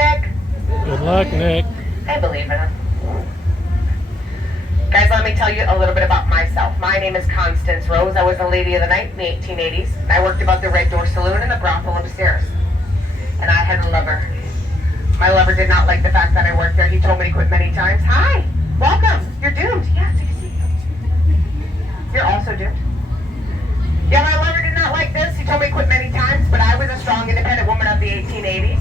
Nick. Good luck, Nick. I believe in him. Guys, let me tell you a little bit about myself. My name is Constance Rose. I was a lady of the night in the 1880s. And I worked above the Red Door Saloon and the brothel upstairs. And I had a lover. My lover did not like the fact that I worked there. He told me to quit many times. Hi, welcome. You're doomed. Yeah, take a seat. You're also doomed. Yeah, my lover did not like this. He told me to quit many times, but I was a strong, independent woman of the 1880s.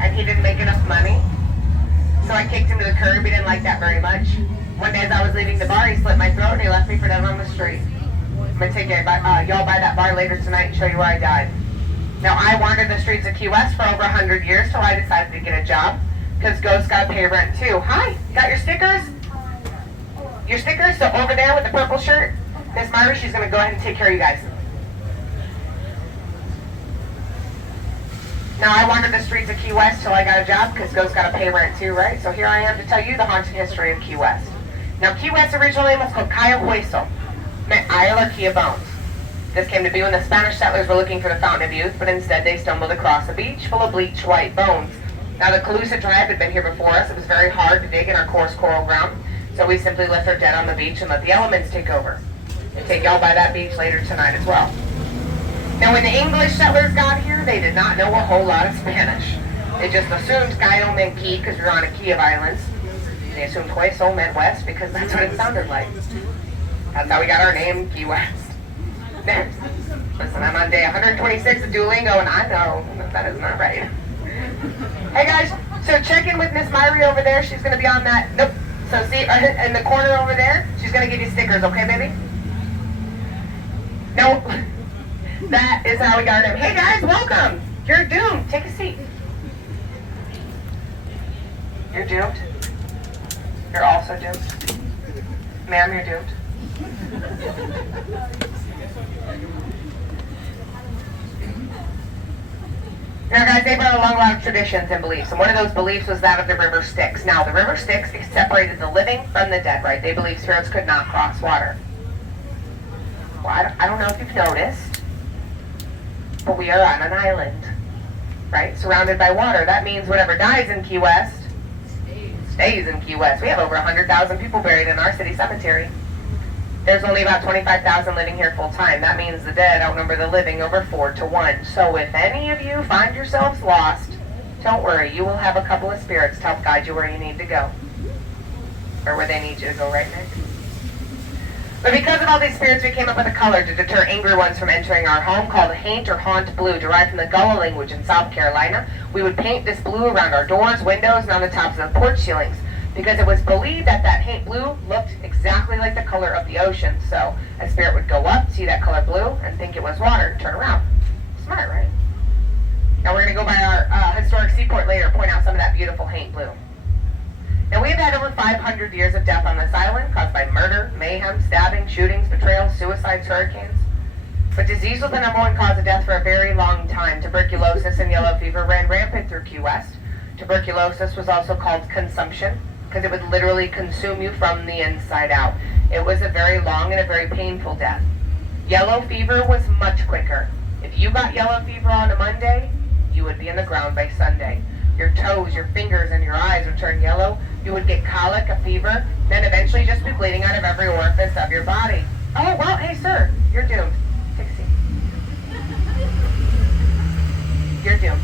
And he didn't make enough money. So I kicked him to the curb. He didn't like that very much. One day as I was leaving the bar, he slit my throat and he left me for dead on the street. I'm going to take y'all by that bar later tonight and show you where I died. Now, I wandered the streets of Key West for over 100 years till I decided to get a job, because ghosts got to pay rent too. Hi, got your stickers? Your stickers? So over there with the purple shirt, Miss Myra, she's going to go ahead and take care of you guys. Now, I wandered the streets of Key West till I got a job, because ghosts got to pay rent too, right? So here I am to tell you the haunted history of Key West. Now, Key West's original name was called Cayo Hueso, meant Isle or Key of Bones. This came to be when the Spanish settlers were looking for the Fountain of Youth, but instead they stumbled across a beach full of bleached white bones. Now, the Calusa tribe had been here before us. It was very hard to dig in our coarse coral ground, so we simply left our dead on the beach and let the elements take over. We'll take y'all by that beach later tonight as well. Now, when the English settlers got here, they did not know a whole lot of Spanish. They just assumed Cayo meant key because we were on a key of islands. They assumed Hueso meant west because that's what it sounded like. That's how we got our name, Key West. Next. Listen, I'm on day 126 of Duolingo, and I know that is not right. Hey guys, so check in with Miss Myrie over there. She's going to be on that. Nope. So see, in the corner over there, she's going to give you stickers, okay, baby? No. That is how we got our name. Hey guys, welcome. You're doomed. Take a seat. You're doomed. You're also doomed. Ma'am, you're doomed. Now guys, they brought along a lot of traditions and beliefs, and one of those beliefs was that of the river Styx. Now, the river Styx separated the living from the dead, right? They believed spirits could not cross water. Well, I don't know if you've noticed, but we are on an island, right? Surrounded by water. That means whatever dies in Key West stays in Key West. We have over 100,000 people buried in our city cemetery. There's only about 25,000 living here full time. That means the dead outnumber the living over 4 to 1. So if any of you find yourselves lost, don't worry. You will have a couple of spirits to help guide you where you need to go. Or where they need you to go, right, Nick? But because of all these spirits, we came up with a color to deter angry ones from entering our home called haint or haunt blue, derived from the Gullah language in South Carolina. We would paint this blue around our doors, windows, and on the tops of the porch ceilings, because it was believed that that haint blue looked exactly like the color of the ocean. So a spirit would go up, see that color blue, and think it was water, and turn around. Smart, right? Now we're going to go by our historic seaport later, point out some of that beautiful haint blue. Now we've had over 500 years of death on this island, caused by murder, mayhem, stabbing, shootings, betrayals, suicides, hurricanes. But disease was the #1 cause of death for a very long time. Tuberculosis and yellow fever ran rampant through Key West. Tuberculosis was also called consumption, because it would literally consume you from the inside out. It was a very long and a very painful death. Yellow fever was much quicker. If you got yellow fever on a Monday, you would be in the ground by Sunday. Your toes, your fingers, and your eyes would turn yellow. You would get colic, a fever, then eventually just be bleeding out of every orifice of your body. Oh, well, hey, sir, you're doomed. Take a seat. You're doomed.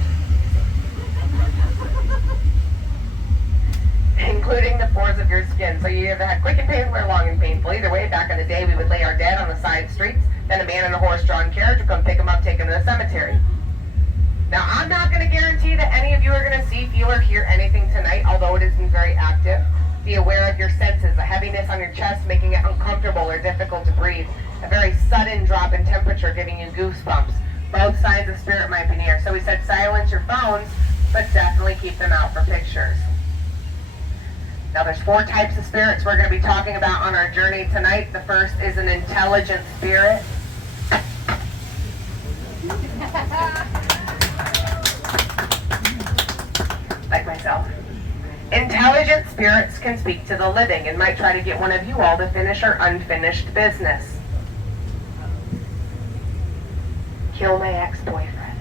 Including the pores of your skin. So you either had quick and painful or long and painful. Either way, back in the day, we would lay our dead on the side streets. Then a man in a horse-drawn carriage would come pick them up, take them to the cemetery. Now, I'm not going to guarantee that any of you are going to see, feel, or hear anything tonight, although it isn't very active. Be aware of your senses, a heaviness on your chest making it uncomfortable or difficult to breathe, a very sudden drop in temperature giving you goosebumps. Both signs of spirit might be near. So we said silence your phones, but definitely keep them out for pictures. Now there's 4 types of spirits we're going to be talking about on our journey tonight. The first is an intelligent spirit. Like myself. Intelligent spirits can speak to the living and might try to get one of you all to finish our unfinished business. Kill my ex-boyfriend.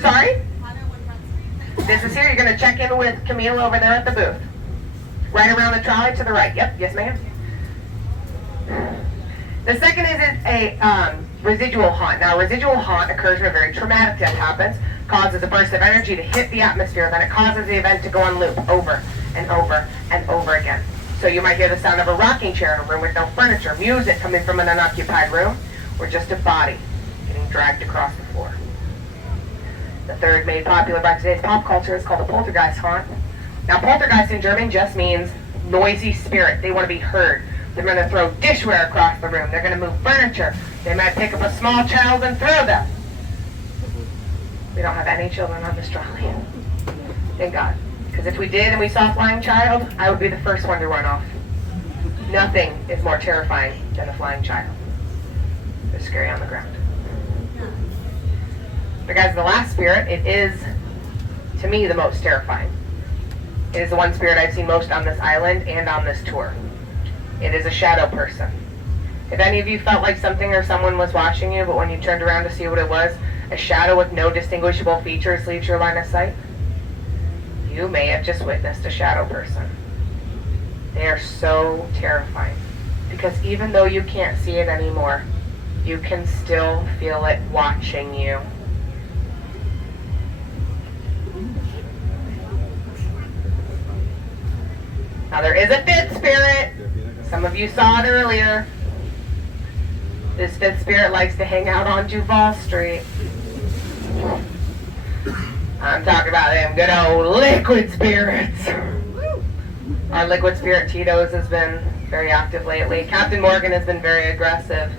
Sorry? This is here. You're going to check in with Camille over there at the booth. Right around the trolley to the right. Yep. Yes, ma'am. The second is a residual haunt. Now, a residual haunt occurs when a very traumatic death happens, causes a burst of energy to hit the atmosphere, then it causes the event to go on loop over and over and over again. So you might hear the sound of a rocking chair in a room with no furniture, music coming from an unoccupied room, or just a body getting dragged across the floor. The third, made popular by today's pop culture, is called a poltergeist haunt. Now, poltergeist in German just means noisy spirit. They want to be heard. They're going to throw dishware across the room. They're going to move furniture. They might pick up a small child and throw them. We don't have any children on this trolley. Thank God. Because if we did and we saw a flying child, I would be the first one to run off. Nothing is more terrifying than a flying child. They're scary on the ground. But guys, the last spirit, it is, to me, the most terrifying. It is the one spirit I've seen most on this island and on this tour. It is a shadow person. If any of you felt like something or someone was watching you, but when you turned around to see what it was, a shadow with no distinguishable features leaves your line of sight, you may have just witnessed a shadow person. They are so terrifying, because even though you can't see it anymore, you can still feel it watching you. Now there is a fifth spirit. Some of you saw it earlier. This fifth spirit likes to hang out on Duval Street. I'm talking about them good old liquid spirits. Our liquid spirit Tito's has been very active lately. Captain Morgan has been very aggressive.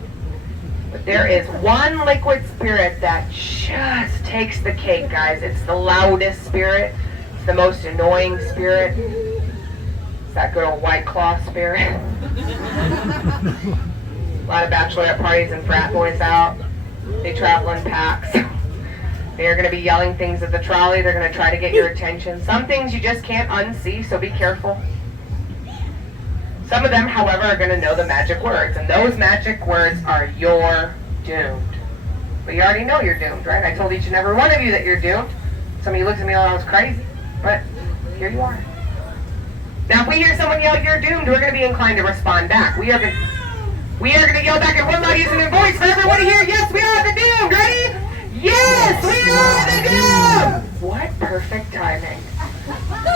But there is one liquid spirit that just takes the cake, guys. It's the loudest spirit. It's the most annoying spirit. It's that good old White Claw spirit. A lot of bachelorette parties and frat boys out. They travel in packs. They are going to be yelling things at the trolley. They're going to try to get your attention. Some things you just can't unsee, so be careful. Some of them, however, are going to know the magic words, and those magic words are "you're doomed." But you already know you're doomed, right? I told each and every one of you that you're doomed. Some of you looked at me like I was crazy, but here you are. Now, if we hear someone yell, "You're doomed," we're going to be inclined to respond back. We are going to yell back at one loud using a voice for everyone to hear. Yes, we are the doomed. Ready? Yes, we are the doomed. What perfect timing.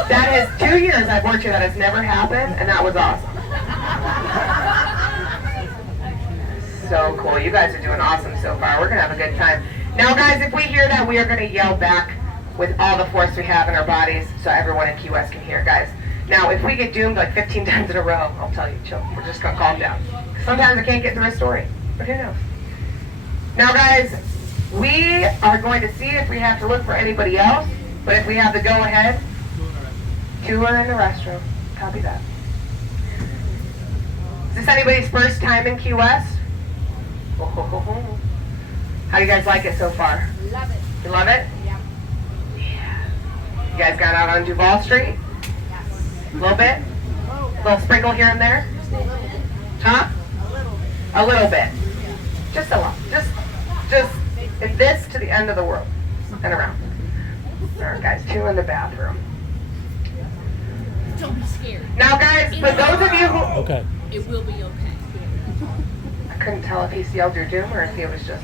That is 2 years I've worked here. That has never happened, and that was awesome. So cool. You guys are doing awesome so far. We're going to have a good time. Now, guys, if we hear that, we are going to yell back with all the force we have in our bodies so everyone in Key West can hear, guys. Now, if we get doomed like 15 times in a row, I'll tell you, chill. We're just going to calm down. Sometimes I can't get through a story, but who knows? Now, guys, we are going to see if we have to look for anybody else, but if we have the go-ahead, tour in the restroom. Copy that. Is this anybody's first time in Key West? Oh. How do you guys like it so far? Love it. You love it? Yeah. Yeah. You guys got out on Duval Street? Yes. A little bit? A little sprinkle here and there? Just a little bit. Huh? A little bit. A little bit. Just a lot. Just if this to the end of the world and around. All right, guys, 2 in the bathroom. Don't be scared. Now, guys, for those of you who... Okay. It will be okay. I couldn't tell if he yelled your doom or if he was just...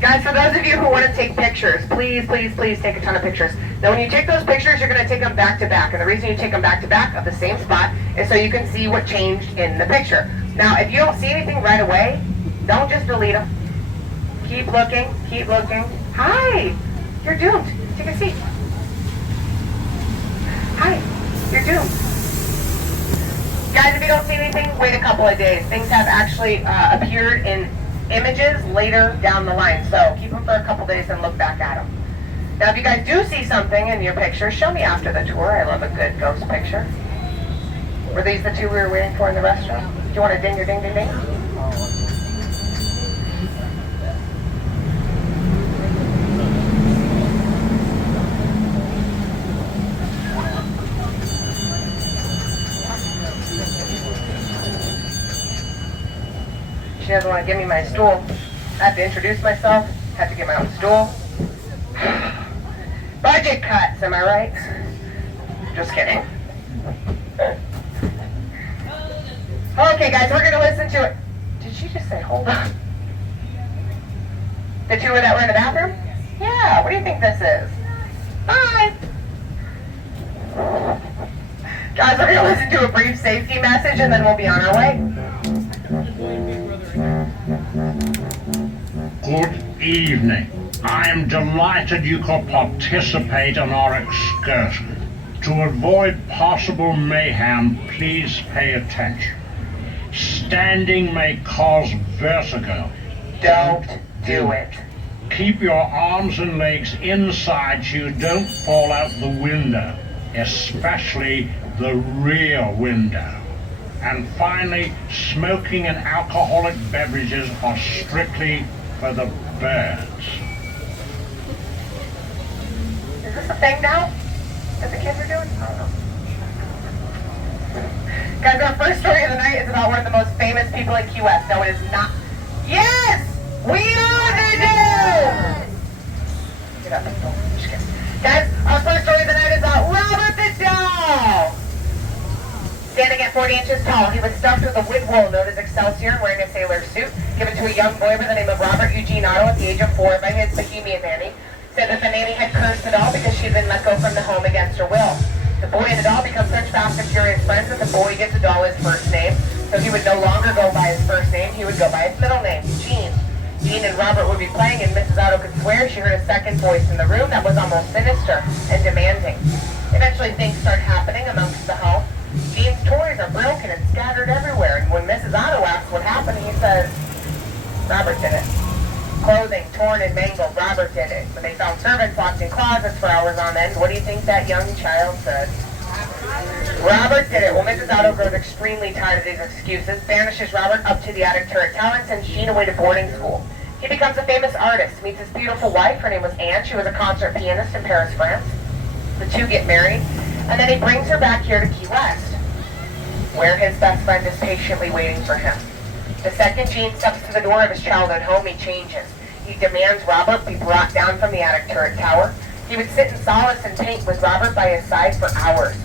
Guys, for those of you who want to take pictures, please take a ton of pictures. Now, when you take those pictures, you're going to take them back to back. And the reason you take them back to back of the same spot is so you can see what changed in the picture. Now, if you don't see anything right away, don't just delete them. Keep looking, keep looking. Hi, you're doomed. Take a seat. Hi, you're doomed. Guys, if you don't see anything, wait a couple of days. Things have actually appeared in images later down the line. So keep them for a couple days and look back at them. Now, if you guys do see something in your picture, show me after the tour. I love a good ghost picture. Were these the 2 we were waiting for in the restaurant? Do you want a ding or ding ding ding? She doesn't want to give me my stool. I have to introduce myself. Have to get my own stool. Budget cuts, am I right? Just kidding. Okay, guys, we're going to listen to it. Did she just say, hold on? The two that were in the bathroom? Yeah, what do you think this is? Bye! Guys, we're going to listen to a brief safety message and then we'll be on our way. Good evening. I am delighted you could participate in our excursion. To avoid possible mayhem, please pay attention. Standing may cause vertigo. Don't do it. Keep your arms and legs inside so you don't fall out the window, especially the rear window. And finally, smoking and alcoholic beverages are strictly for the birds. Is this a thing now that the kids are doing? I don't know. Guys, our first story of the night is about one of the most famous people in Key West. No, it is not. Yes! We are the Doom! Get up. Oh, just kidding. Guys, our first story of the night is about Robert the Doll! Standing at 40 inches tall, he was stuffed with a wig wool known as Excelsior and wearing a sailor suit, given to a young boy by the name of Robert Eugene Otto at the age of 4 by his bohemian nanny. Said that the nanny had cursed the doll because she had been let go from the home against her will. The boy and the doll become such fast and furious friends that the boy gives the doll his first name, so he would no longer go by his first name, he would go by his middle name, Gene. Gene and Robert would be playing and Mrs. Otto could swear she heard a second voice in the room that was almost sinister and demanding. Eventually things start happening amongst the home. Gene's toys are broken and scattered everywhere, and when Mrs. Otto asks what happened, he says, Robert did it. Clothing torn and mangled, Robert did it. When they found servants locked in closets for hours on end, what do you think that young child said? Robert did it. Well, Mrs. Otto grows extremely tired of these excuses, banishes Robert up to the attic turret tower, and sends Gene away to boarding school. He becomes a famous artist, meets his beautiful wife. Her name was Anne. She was a concert pianist in Paris, France. The two get married, and then he brings her back here to Key West, where his best friend is patiently waiting for him. The second Gene steps to the door of his childhood home, he changes. He demands Robert be brought down from the attic turret tower. He would sit in solace and paint with Robert by his side for hours.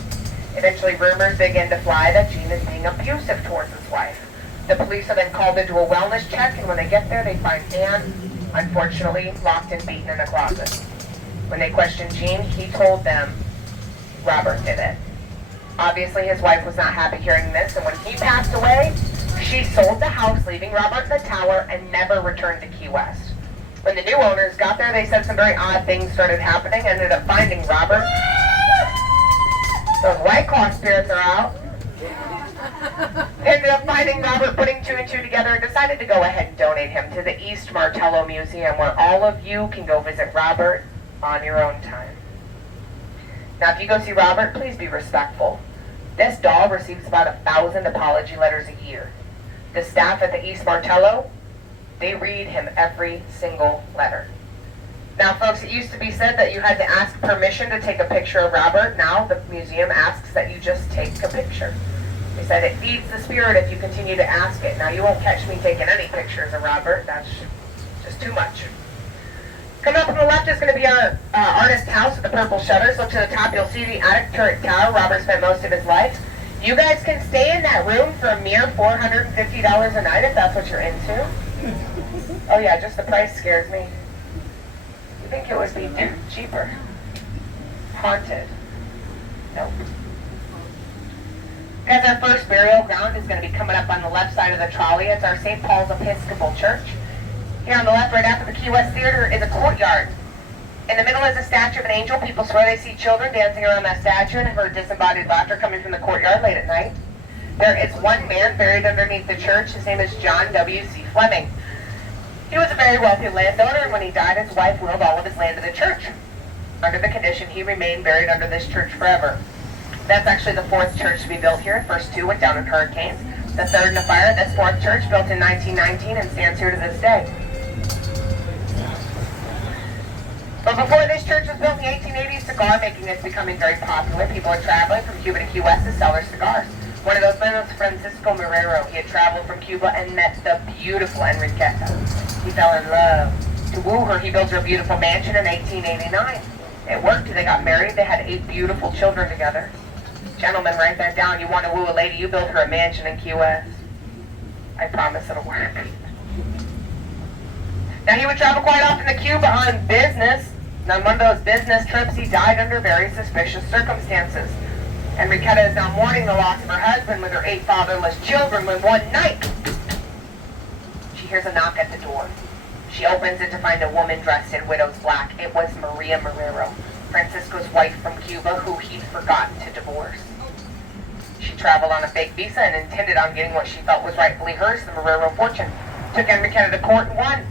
Eventually, rumors begin to fly that Gene is being abusive towards his wife. The police are then called into a wellness check, and when they get there, they find Anne, unfortunately, locked and beaten in a closet. When they questioned Gene, he told them Robert did it. Obviously, his wife was not happy hearing this, and when he passed away, she sold the house, leaving Robert in the tower, and never returned to Key West. When the new owners got there, they said some very odd things started happening, ended up finding Robert. Those White Claw spirits are out. Ended up finding Robert, putting two and two together, and decided to go ahead and donate him to the East Martello Museum, where all of you can go visit Robert on your own time. Now, if you go see Robert, please be respectful. This doll receives about 1,000 apology letters a year. The staff at the East Martello, they read him every single letter. Now, folks, it used to be said that you had to ask permission to take a picture of Robert. Now, the museum asks that you just take a picture. They said it feeds the spirit if you continue to ask it. Now, you won't catch me taking any pictures of Robert. That's just too much. Coming up on the left is going to be our artist house with the purple shutters. Look to the top, you'll see the attic turret tower. Robert spent most of his life. You guys can stay in that room for a mere $450 a night if that's what you're into. Oh yeah, just the price scares me. You think it would be cheaper? Haunted. Nope. Guys, our first burial ground is going to be coming up on the left side of the trolley. It's our St. Paul's Episcopal Church. Here on the left, right after the Key West Theater, is a courtyard. In the middle is a statue of an angel. People swear they see children dancing around that statue and have heard disembodied laughter coming from the courtyard late at night. There is one man buried underneath the church. His name is John W.C. Fleming. He was a very wealthy landowner, and when he died, his wife willed all of his land to the church. Under the condition, he remained buried under this church forever. That's actually the fourth church to be built here. The first two went down in hurricanes. The third in a fire. This fourth church, built in 1919, and stands here to this day. But before this church was built in the 1880s, cigar making is becoming very popular. People are traveling from Cuba to Key West to sell their cigars. One of those men was Francisco Marrero. He had traveled traveled from Cuba and met the beautiful Enriqueta. He fell in love. To woo her, he built her a beautiful mansion in 1889. It worked. They got married. They had 8 beautiful children together. Gentlemen, write that down. You want to woo a lady, you build her a mansion in Key West. I promise it'll work. Now, he would travel quite often to Cuba on business. And on one of those business trips, he died under very suspicious circumstances. Enriqueta is now mourning the loss of her husband with her 8 fatherless children when one night she hears a knock at the door. She opens it to find a woman dressed in widow's black. It was Maria Marrero, Francisco's wife from Cuba, who he'd forgotten to divorce. She traveled on a fake visa and intended on getting what she felt was rightfully hers, the Marrero fortune. Took Enriqueta to court and won.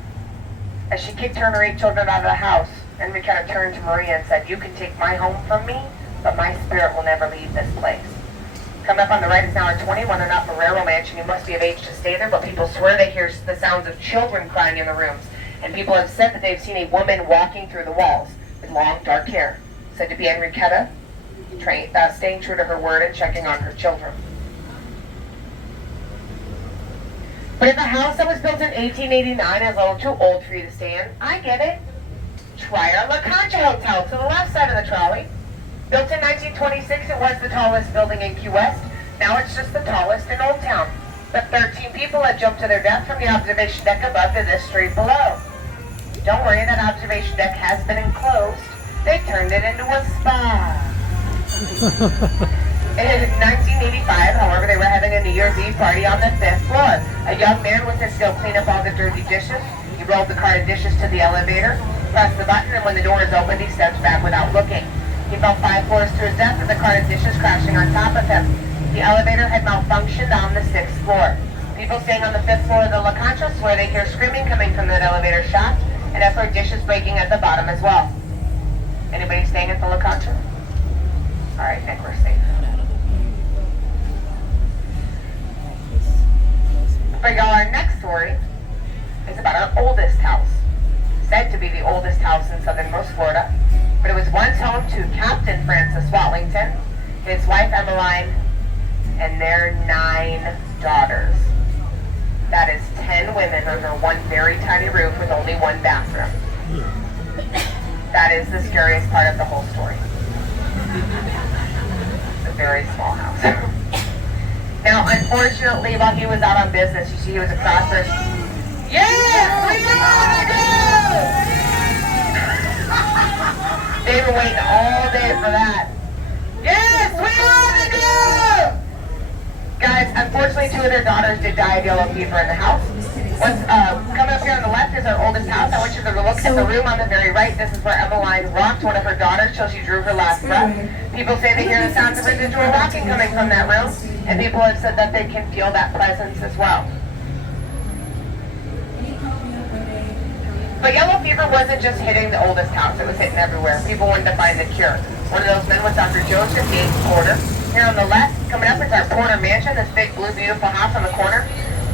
As she kicked her and her 8 children out of the house, Enriqueta turned to Maria and said, "You can take my home from me, but my spirit will never leave this place." Coming up on the right is now a 21 and up Marrero mansion. You must be of age to stay there, but people swear they hear the sounds of children crying in the rooms. And people have said that they've seen a woman walking through the walls with long, dark hair, said to be Enriqueta, staying true to her word and checking on her children. But if a house that was built in 1889 is a little too old for you to stay in, I get it. Try our La Concha Hotel to the left side of the trolley. Built in 1926, it was the tallest building in Key West. Now it's just the tallest in Old Town. But 13 people had jumped to their death from the observation deck above to this street below. Don't worry, that observation deck has been enclosed. They turned it into a spa. In 1985, however, they were having a New Year's Eve party on the 5th floor. A young man was to go clean up all the dirty dishes. He rolled the cart of dishes to the elevator, pressed the button, and when the doors opened, he stepped back without looking. He fell 5 floors to his death with the cart of dishes crashing on top of him. The elevator had malfunctioned on the 6th floor. People staying on the 5th floor of the La Concha swear they hear screaming coming from that elevator shaft and have heard dishes breaking at the bottom as well. Anybody staying at the La Concha? Alright, Nick, we're safe. For y'all, our next story is about our oldest house. Said to be the oldest house in southernmost Florida, but it was once home to Captain Francis Watlington, his wife Emmeline, and their 9 daughters. That is 10 women under one very tiny roof with only one bathroom. That is the scariest part of the whole story. It's a very small house. Now, unfortunately, while he was out on business, you see he was a prosperous... Yes! We gotta go! They were waiting all day for that. Yes! We gotta go! Guys, unfortunately, 2 of their daughters did die of yellow fever in the house. Coming up here on the left is our oldest house. I want you to look at the room on the very right. This is where Emmeline rocked one of her daughters till she drew her last breath. People say they hear the sounds of residual rocking coming from that room, and people have said that they can feel that presence as well. But yellow fever wasn't just hitting the oldest house, it was hitting everywhere. People wanted to find the cure. One of those men was Dr. Joseph Yates Porter. Here on the left, coming up is our Porter Mansion, this big blue beautiful house on the corner.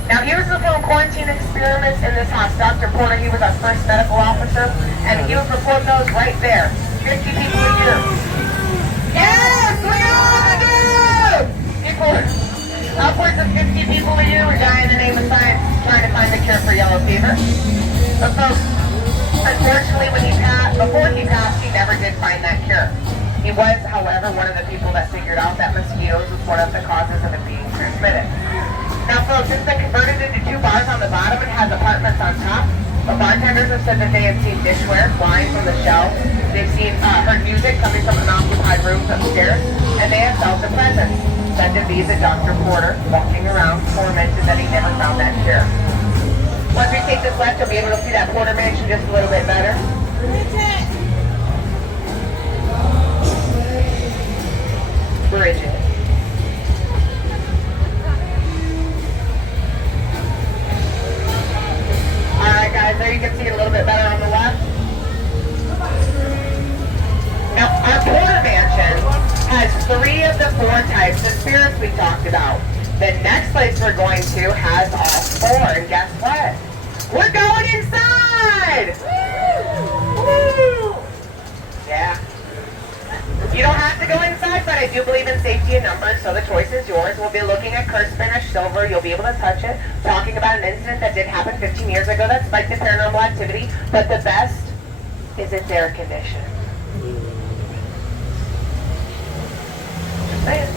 Now here's the little quarantine experiments in this house. Dr. Porter, he was our first medical officer, and he would perform those right there. 50 people a year. Yes, we gotta do! People, upwards of 50 people a year were dying in the name of science trying to find the cure for yellow fever. But folks, unfortunately, before he passed, he never did find that cure. He was, however, one of the people that figured out that mosquitoes was one of the causes of it being transmitted. Now, folks, it's been converted into 2 bars on the bottom and has apartments on top. The bartenders have said that they have seen dishware flying from the shelves. They've heard music coming from unoccupied rooms upstairs, and they have felt the presence. Said to be the Dr. Porter walking around, tormented that he never found that cure. Once we take this left, you'll be able to see that Porter Mansion just a little bit better. Bridget. Alright guys, there you can see it a little bit better on the left. Now, our Porter Mansion has 3 of the 4 types of spirits we talked about. The next place we're going to has all 4, and guess what? We're going inside! Woo! Yeah. You don't have to go inside, but I do believe in safety in numbers, so the choice is yours. We'll be looking at curse finish, silver, you'll be able to touch it. Talking about an incident that did happen 15 years ago that spiked the paranormal activity, but the best is its air condition. Just saying.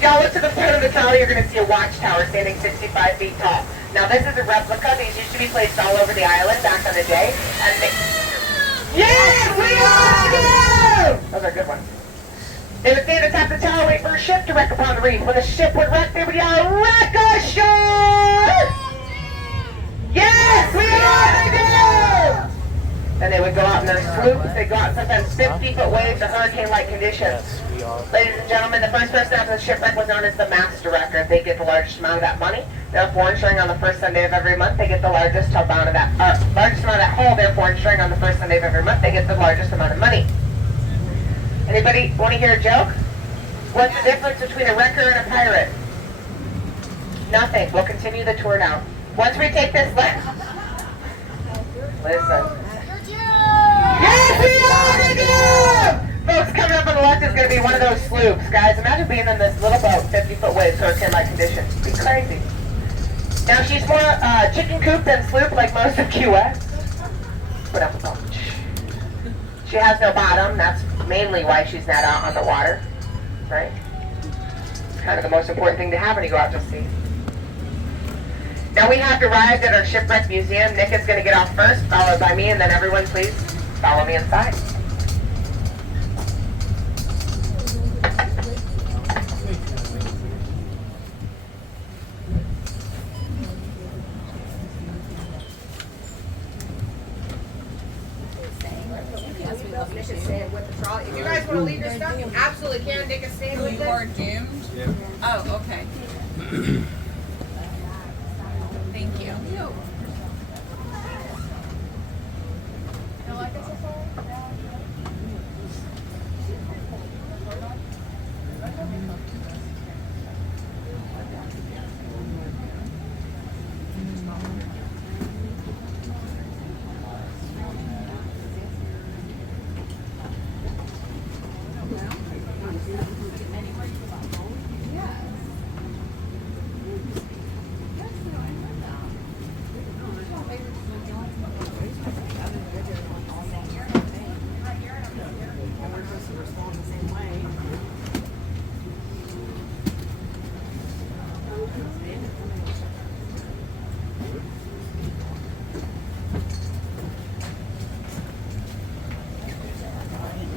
Y'all look to the front of the trolley, you're going to see a watchtower standing 65 feet tall. Now this is a replica. These used to be placed all over the island back in the day. And they... Yes, we are! Those are good ones. They would stand atop the tower, wait for a ship to wreck upon the reef. When the ship would wreck, they would yell, "Wreck ashore!" Yes, we are! Then they would go out in their sloops. They'd go out sometimes 50-foot waves or hurricane-like conditions. Ladies and gentlemen, the first person after the shipwreck was known as the master wrecker. They get the largest amount of that money. Therefore, ensuring on the first Sunday of every month, they get the largest amount of that, largest amount of that haul. Therefore, ensuring on the first Sunday of every month, they get the largest amount of money. Anybody want to hear a joke? What's the difference between a wrecker and a pirate? Nothing. We'll continue the tour now. Once we take this left. Listen. Yes, we are again! Folks, coming up on the left is going to be one of those sloops. Guys, imagine being in this little boat, 50-foot waves, hurricane-like conditions. It'd be crazy. Now, she's more chicken coop than sloop, like most of Key West. Put up a boat. She has no bottom. That's mainly why she's not out on the water, right? It's kind of the most important thing to have when you go out to sea. Now we have arrived at our shipwreck museum. Nick is going to get off first, followed by me, and then everyone please follow me inside. If you guys want to leave your stuff, you absolutely can. Nick is staying with You it. are doomed? Yeah. Oh, okay. Thank you.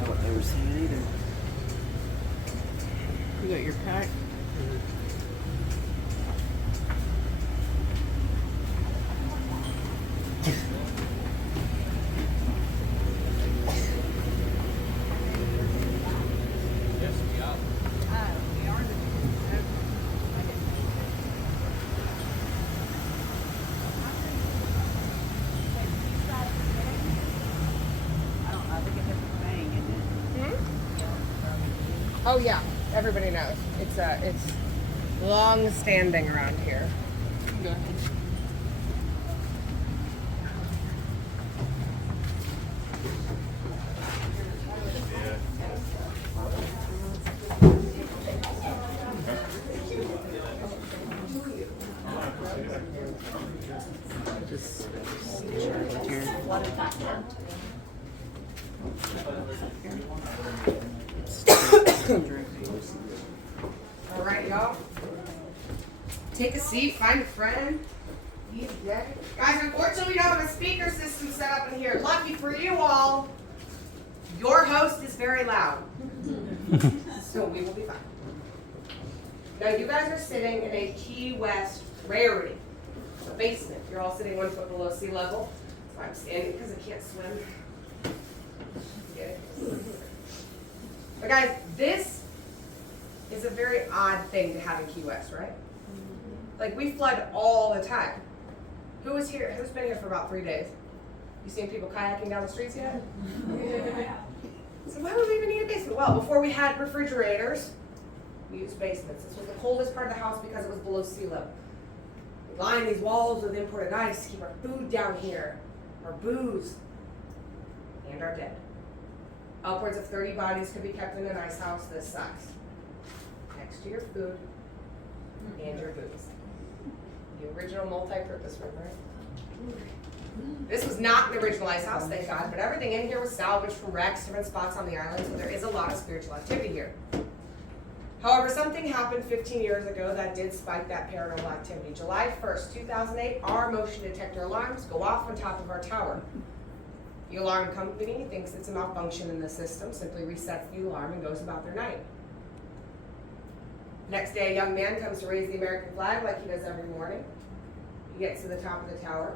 I've never seen it either. You got your pack. Oh yeah, everybody knows. It's long standing around here. Go ahead. Just stand right here. All right, y'all. Take a seat, find a friend. Easy, day. Guys, unfortunately, we don't have a speaker system set up in here. Lucky for you all, your host is very loud. So we will be fine. Now, you guys are sitting in a Key West rarity, a basement. You're all sitting 1 foot below sea level. So I'm standing because I can't swim. Get it? But guys, this is a very odd thing to have in Key West, right? Like, we flood all the time. Who was here? Who's been here for about 3 days? You seen people kayaking down the streets yet? So why would we even need a basement? Well, before we had refrigerators, we used basements. This was the coldest part of the house because it was below sea level. We lined these walls with imported ice to keep our food down here, our booze, and our dead. Upwards of 30 bodies could be kept in an ice house this size. Next to your food, and your boots. The original multi-purpose room, right? This was not an original ice house, thank God, but everything in here was salvaged from wrecks, different spots on the island, so there is a lot of spiritual activity here. However, something happened 15 years ago that did spike that paranormal activity. July 1st, 2008, our motion detector alarms go off on top of our tower. The alarm company thinks it's a malfunction in the system, simply resets the alarm and goes about their night. Next day, a young man comes to raise the American flag like he does every morning. He gets to the top of the tower,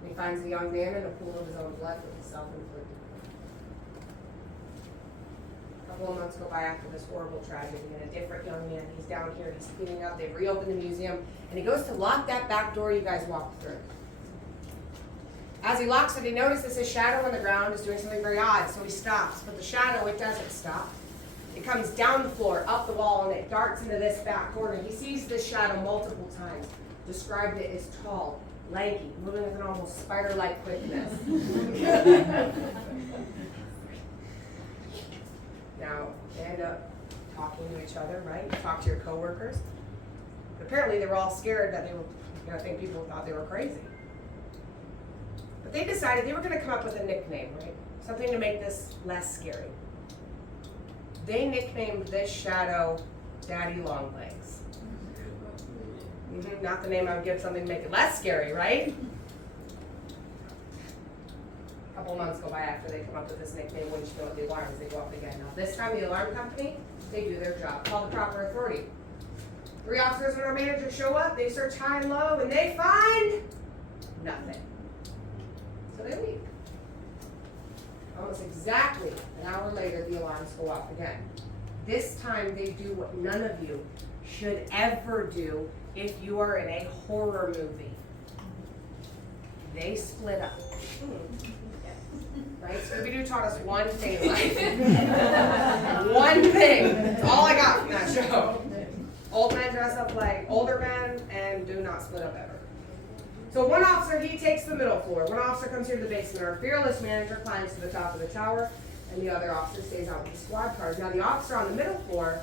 and he finds the young man in a pool of his own blood with a self-inflicted. A couple of months go by after this horrible tragedy, and a different young man, he's down here, he's cleaning up, they've reopened the museum, and he goes to lock that back door you guys walked through. As he locks it, he notices his shadow on the ground is doing something very odd, so he stops, but the shadow, it doesn't stop. It comes down the floor, up the wall, and it darts into this back corner. He sees this shadow multiple times, described it as tall, lanky, moving with an almost spider-like quickness. Now, they end up talking to each other, right? You talk to your coworkers. But apparently they were all scared that they were, I think people thought they were crazy. But they decided they were going to come up with a nickname, right? Something to make this less scary. They nicknamed this shadow Daddy Longlegs. Not the name I would give something to make it less scary, right? A couple months go by after they come up with this nickname. Once you know what the alarms, they go up again. Now this time the alarm company, they do their job. Call the proper authority. 3 officers and our manager show up, they search high and low, and they find nothing. So they leave. Almost exactly an hour later, the alarms go off again. This time they do what none of you should ever do if you are in a horror movie. They split up. Right? Scooby-Doo taught us one thing in life. One thing. That's all I got from that show. Old men dress up like older men and do not split up ever. So one officer, he takes the middle floor. One officer comes here to the basement. Our fearless manager climbs to the top of the tower, and the other officer stays out with the squad cars. Now the officer on the middle floor,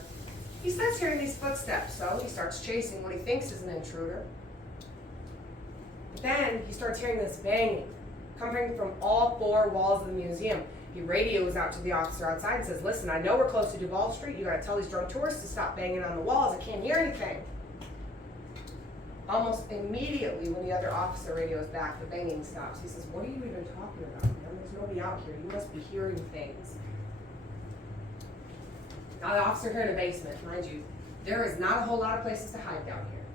he starts hearing these footsteps, so he starts chasing what he thinks is an intruder. But then he starts hearing this banging coming from all 4 walls of the museum. He radios out to the officer outside and says, "Listen, I know we're close to Duval Street. You gotta tell these drunk tourists to stop banging on the walls. I can't hear anything." Almost immediately, when the other officer radios back, the banging stops. He says, "What are you even talking about? There's nobody out here. You must be hearing things." Now, the officer here in the basement, mind you, there is not a whole lot of places to hide down here.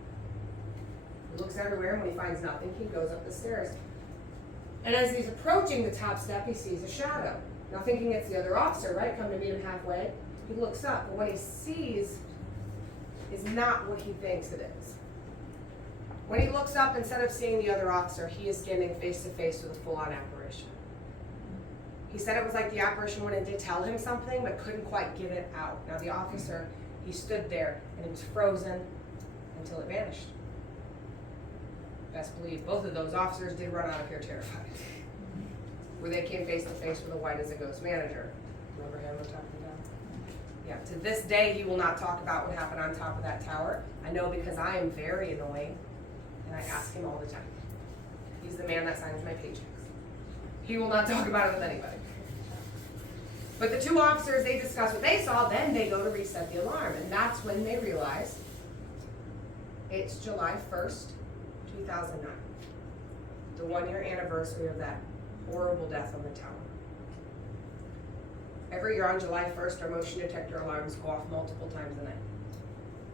He looks everywhere, and when he finds nothing, he goes up the stairs. And as he's approaching the top step, he sees a shadow. Now, thinking it's the other officer, right, come to meet him halfway, he looks up, but what he sees is not what he thinks it is. When he looks up, instead of seeing the other officer, he is standing face to face with a full-on apparition. He said it was like the apparition wanted to tell him something, but couldn't quite get it out. Now the officer, he stood there, and he was frozen until it vanished. Best believe both of those officers did run out of here terrified. Where they came face to face with a white as a ghost manager. Remember him we're talking about? Yeah, to this day, he will not talk about what happened on top of that tower. I know because I am very annoying. And I ask him all the time. He's the man that signs my paychecks. He will not talk about it with anybody. But the 2 officers, they discuss what they saw, then they go to reset the alarm. And that's when they realize it's July 1st, 2009. The 1-year anniversary of that horrible death on the tower. Every year on July 1st, our motion detector alarms go off multiple times a night.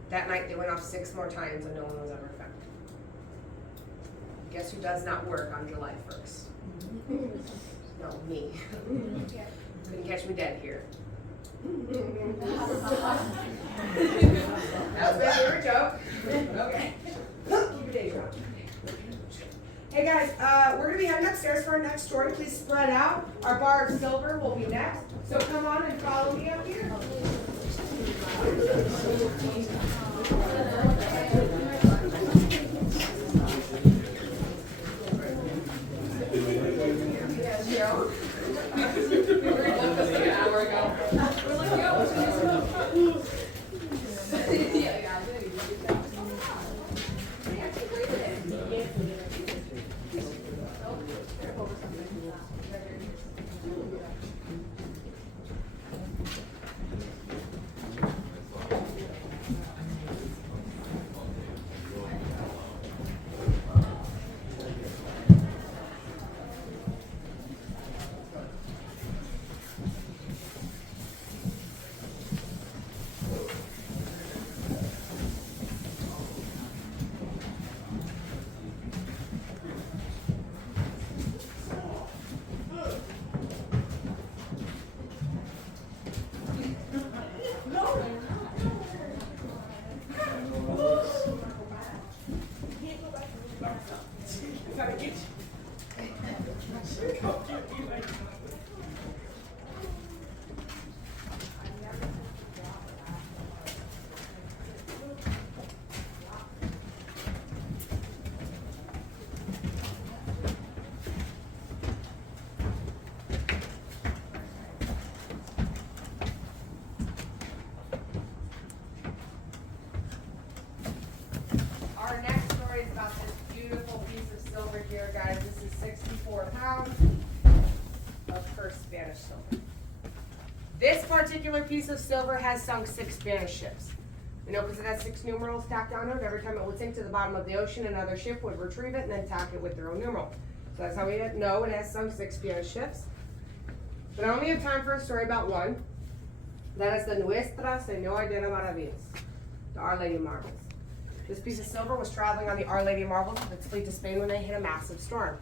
That night, they went off 6 more times and no one was ever found. Guess who does not work on July 1st? No, me. Couldn't catch me dead here. That was my favorite joke. Okay. Keep your day job. Hey guys, we're going to be heading upstairs for our next story. Please spread out. Our bar of silver will be next. So come on and follow me up here. silver here, guys. This is 64 pounds of cursed Spanish silver. This particular piece of silver has sunk 6 Spanish ships. You know, because it has 6 numerals tacked onto it. Every time it would sink to the bottom of the ocean, another ship would retrieve it and then tack it with their own numeral. So that's how we know it has sunk 6 Spanish ships. But I only have time for a story about one. That is the Nuestra Señora de las Maravillas, the Our Lady of Marvels. This piece of silver was traveling on the Our Lady of Marvels with its fleet to Spain when they hit a massive storm.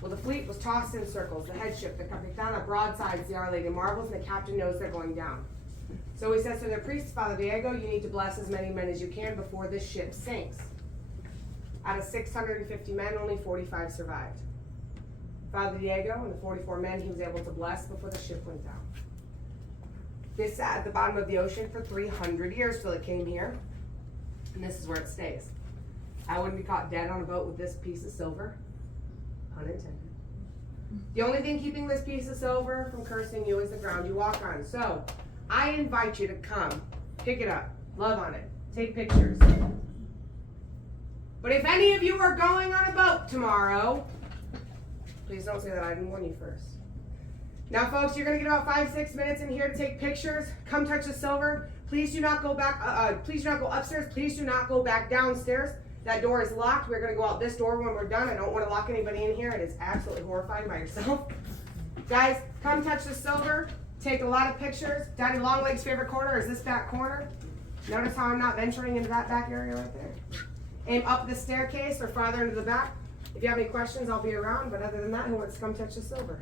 Well, the fleet was tossed in circles. The headship, the Capitana, broadsides the Our Lady of Marvels, and the captain knows they're going down. So he says to the priest, Father Diego, you need to bless as many men as you can before this ship sinks. Out of 650 men, only 45 survived. Father Diego and the 44 men he was able to bless before the ship went down. This sat at the bottom of the ocean for 300 years till it came here, and this is where it stays. I wouldn't be caught dead on a boat with this piece of silver, unintended. The only thing keeping this piece of silver from cursing you is the ground you walk on. So, I invite you to come, pick it up, love on it, take pictures. But if any of you are going on a boat tomorrow, please don't say that I didn't warn you first. Now, folks, you're gonna get about 5-6 minutes in here to take pictures. Come touch the silver. Please do not go back. Please do not go upstairs. Please do not go back downstairs. That door is locked. We're gonna go out this door when we're done. I don't want to lock anybody in here. It is absolutely horrifying by yourself. Guys, come touch the silver. Take a lot of pictures. Daddy Longleg's favorite corner is this back corner. Notice how I'm not venturing into that back area right there. Aim up the staircase or farther into the back. If you have any questions, I'll be around. But other than that, who wants to come touch the silver?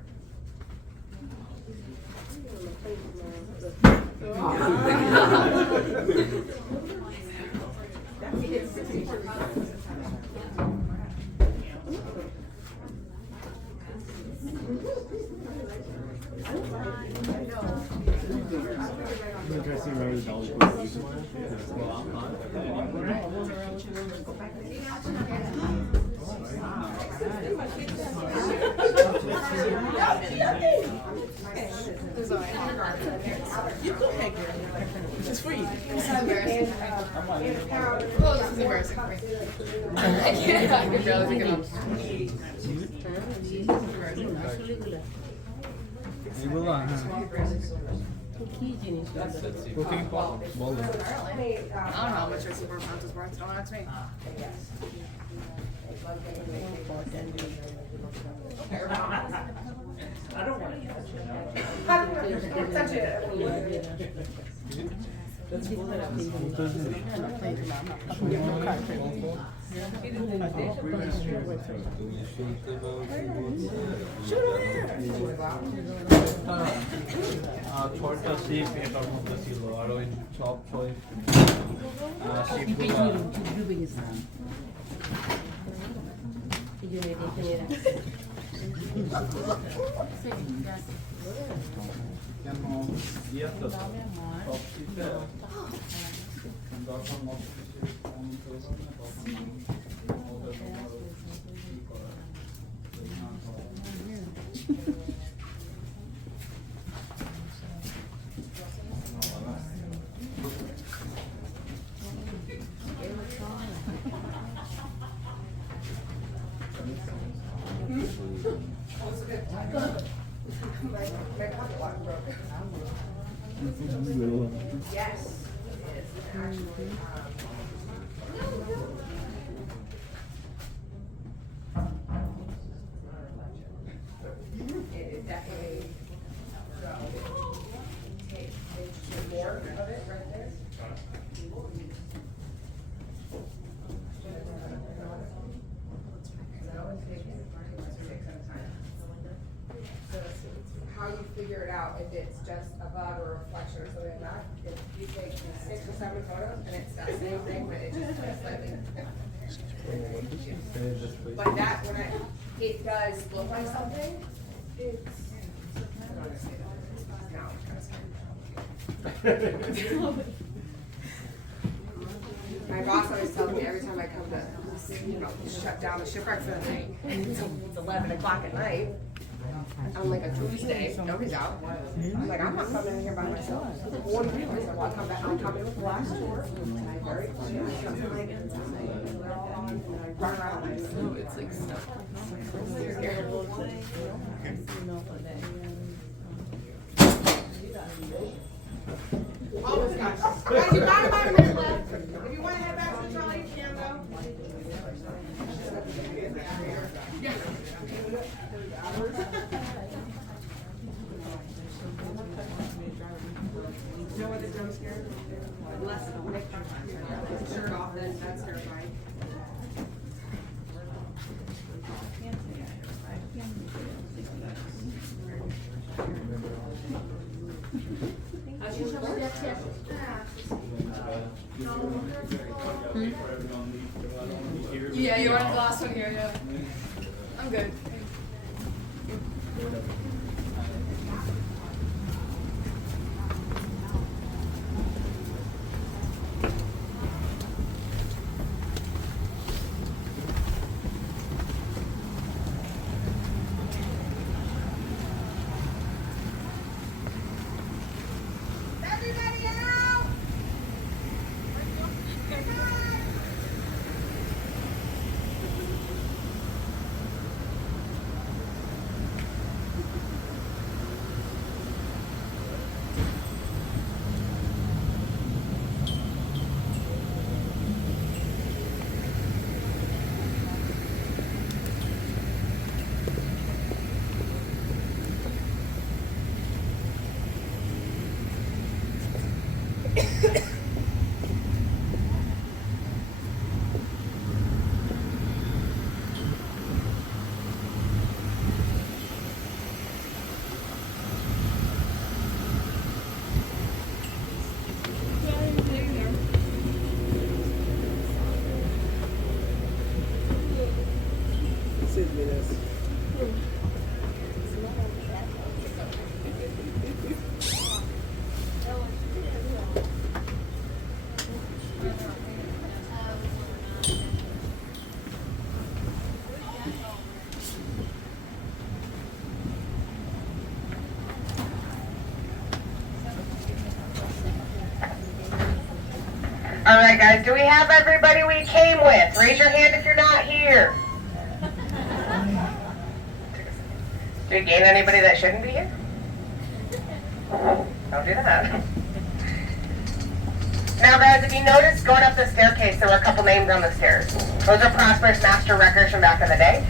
You go ahead, girl. This is for you. It's not embarrassing. Oh, this is embarrassing for me. I can't. I can barely pick it up. I don't know how much a super pound is worth. Don't ask me. I don't want to touch it. Let's go ahead. छोटा C paper मतलब सिलो और इन chop choice My pocket lock broke. Yes, it is. Actually, it definitely take more of it right there. How you figure it out if it's just above or reflection or something like that. If you take 6 or 7 photos and it's that same thing, but it just looks slightly. But that when it does look like something, it's. I'm not gonna say that. No, I'm trying to say it. My boss always tells me every time I come to, shut down the shipwrecks at night. It's 11 o'clock at night. on like a Tuesday. Nobody's out. I'm like, I'm not coming in here by myself. One of you, I said, well, I'll come back. I'll come in with the last tour. And I very quickly, I come in like, and they're all on, and then I run around. And No, it's like stuff. Almost got you. Guys, you got about a minute left. If you want to head back to the trolley, you can go. Yeah. You know what the jump scare? Less take shirt off, then that's terrifying. Yeah, you want a glass one here, yeah. I'm good. Everybody out! All right, guys, do we have everybody we came with? Raise your hand if you're not here. Did you gain anybody that shouldn't be here? Don't do that. Now, guys, if you notice, going up the staircase, there were a couple names on the stairs. Those are Prosperous Master Records from back in the day.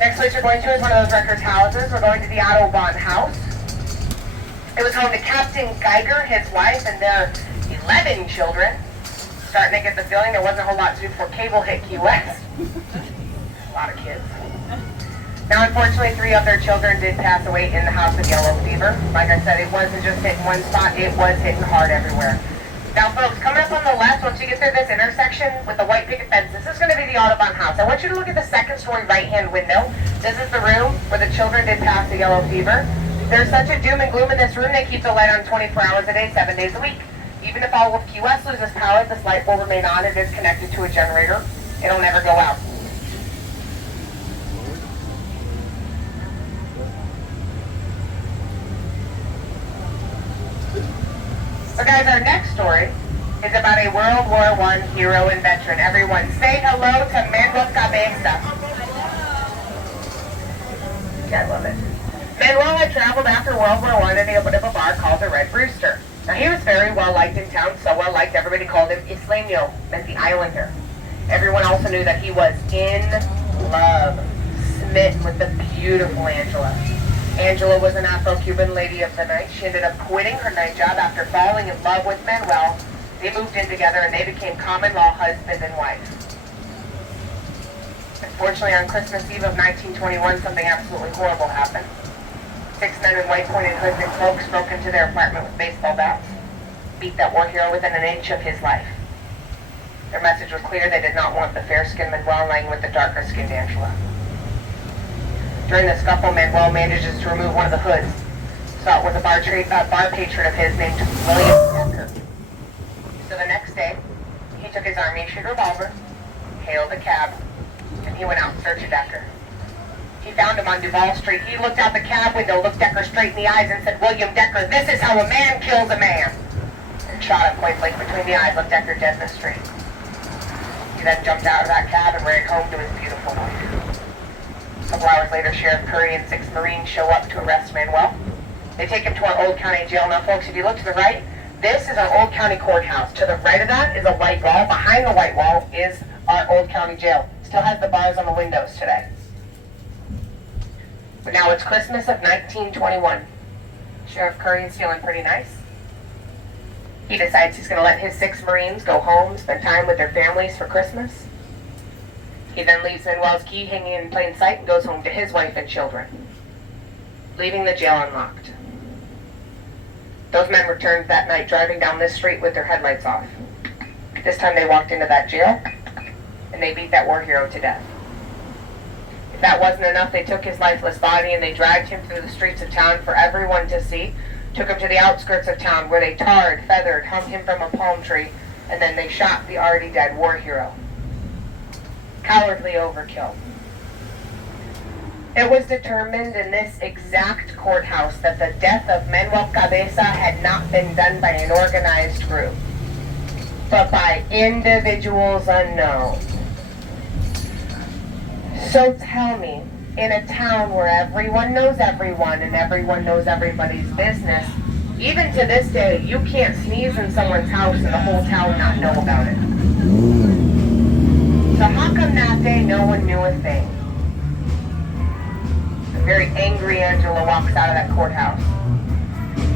Next place you're going to is one of those records houses. We're going to the Autobahn House. It was home to Captain Geiger, his wife, and their 11 children. Starting to get the feeling there wasn't a whole lot to do before cable hit Key West. A lot of kids. Now, unfortunately, 3 of their children did pass away in the house of yellow fever. Like I said, it wasn't just hitting one spot, it was hitting hard everywhere. Now, folks, coming up on the left, once you get through this intersection with the white picket fence, this is going to be the Audubon house. I want you to look at the second-story right-hand window. This is the room where the children did pass the yellow fever. There's such a doom and gloom in this room, they keep the light on 24 hours a day, 7 days a week. Even if all of Key West loses power, this light will remain on. It is connected to a generator. It'll never go out. So guys, our next story is about a World War I hero and veteran. Everyone say hello to Manuel Cabeza. Yeah, I love it. Manuel had traveled after World War I and he opened up a bar called the Red Rooster. Now, he was very well liked in town, so well liked everybody called him Isleño, meant the Islander. Everyone also knew that he was in love, smitten with the beautiful Angela. Angela was an Afro-Cuban lady of the night. She ended up quitting her night job after falling in love with Manuel. They moved in together and they became common-law husband and wife. Unfortunately, on Christmas Eve of 1921, something absolutely horrible happened. 6 men in white pointed hoods and cloaks broke into their apartment with baseball bats, beat that war hero within an inch of his life. Their message was clear: they did not want the fair-skinned Manuel laying with the darker-skinned Angela. During the scuffle, Manuel manages to remove one of the hoods. Saw it was a bar patron of his named William Parker. So the next day, he took his army-issued revolver, hailed a cab, and he went out searching after her. He found him on Duval Street. He looked out the cab window, looked Decker straight in the eyes and said, "William Decker, this is how a man kills a man." And shot him point blank between the eyes, left Decker dead in the street. He then jumped out of that cab and ran home to his beautiful wife. A couple hours later, Sheriff Curry and 6 Marines show up to arrest Manuel. They take him to our Old County Jail. Now, folks, if you look to the right, this is our Old County Courthouse. To the right of that is a white wall. Behind the white wall is our Old County Jail. Still has the bars on the windows today. But now it's Christmas of 1921. Sheriff Curry is feeling pretty nice. He decides he's going to let his 6 Marines go home, spend time with their families for Christmas. He then leaves Manuel's key hanging in plain sight and goes home to his wife and children, leaving the jail unlocked. Those men returned that night driving down this street with their headlights off. This time they walked into that jail and they beat that war hero to death. If that wasn't enough, they took his lifeless body and they dragged him through the streets of town for everyone to see. Took him to the outskirts of town where they tarred, feathered, hung him from a palm tree, and then they shot the already dead war hero. Cowardly overkill. It was determined in this exact courthouse that the death of Manuel Cabeza had not been done by an organized group, but by individuals unknown. So tell me, in a town where everyone knows everyone and everyone knows everybody's business, even to this day, you can't sneeze in someone's house and the whole town not know about it. So how come that day no one knew a thing? A very angry Angela walks out of that courthouse.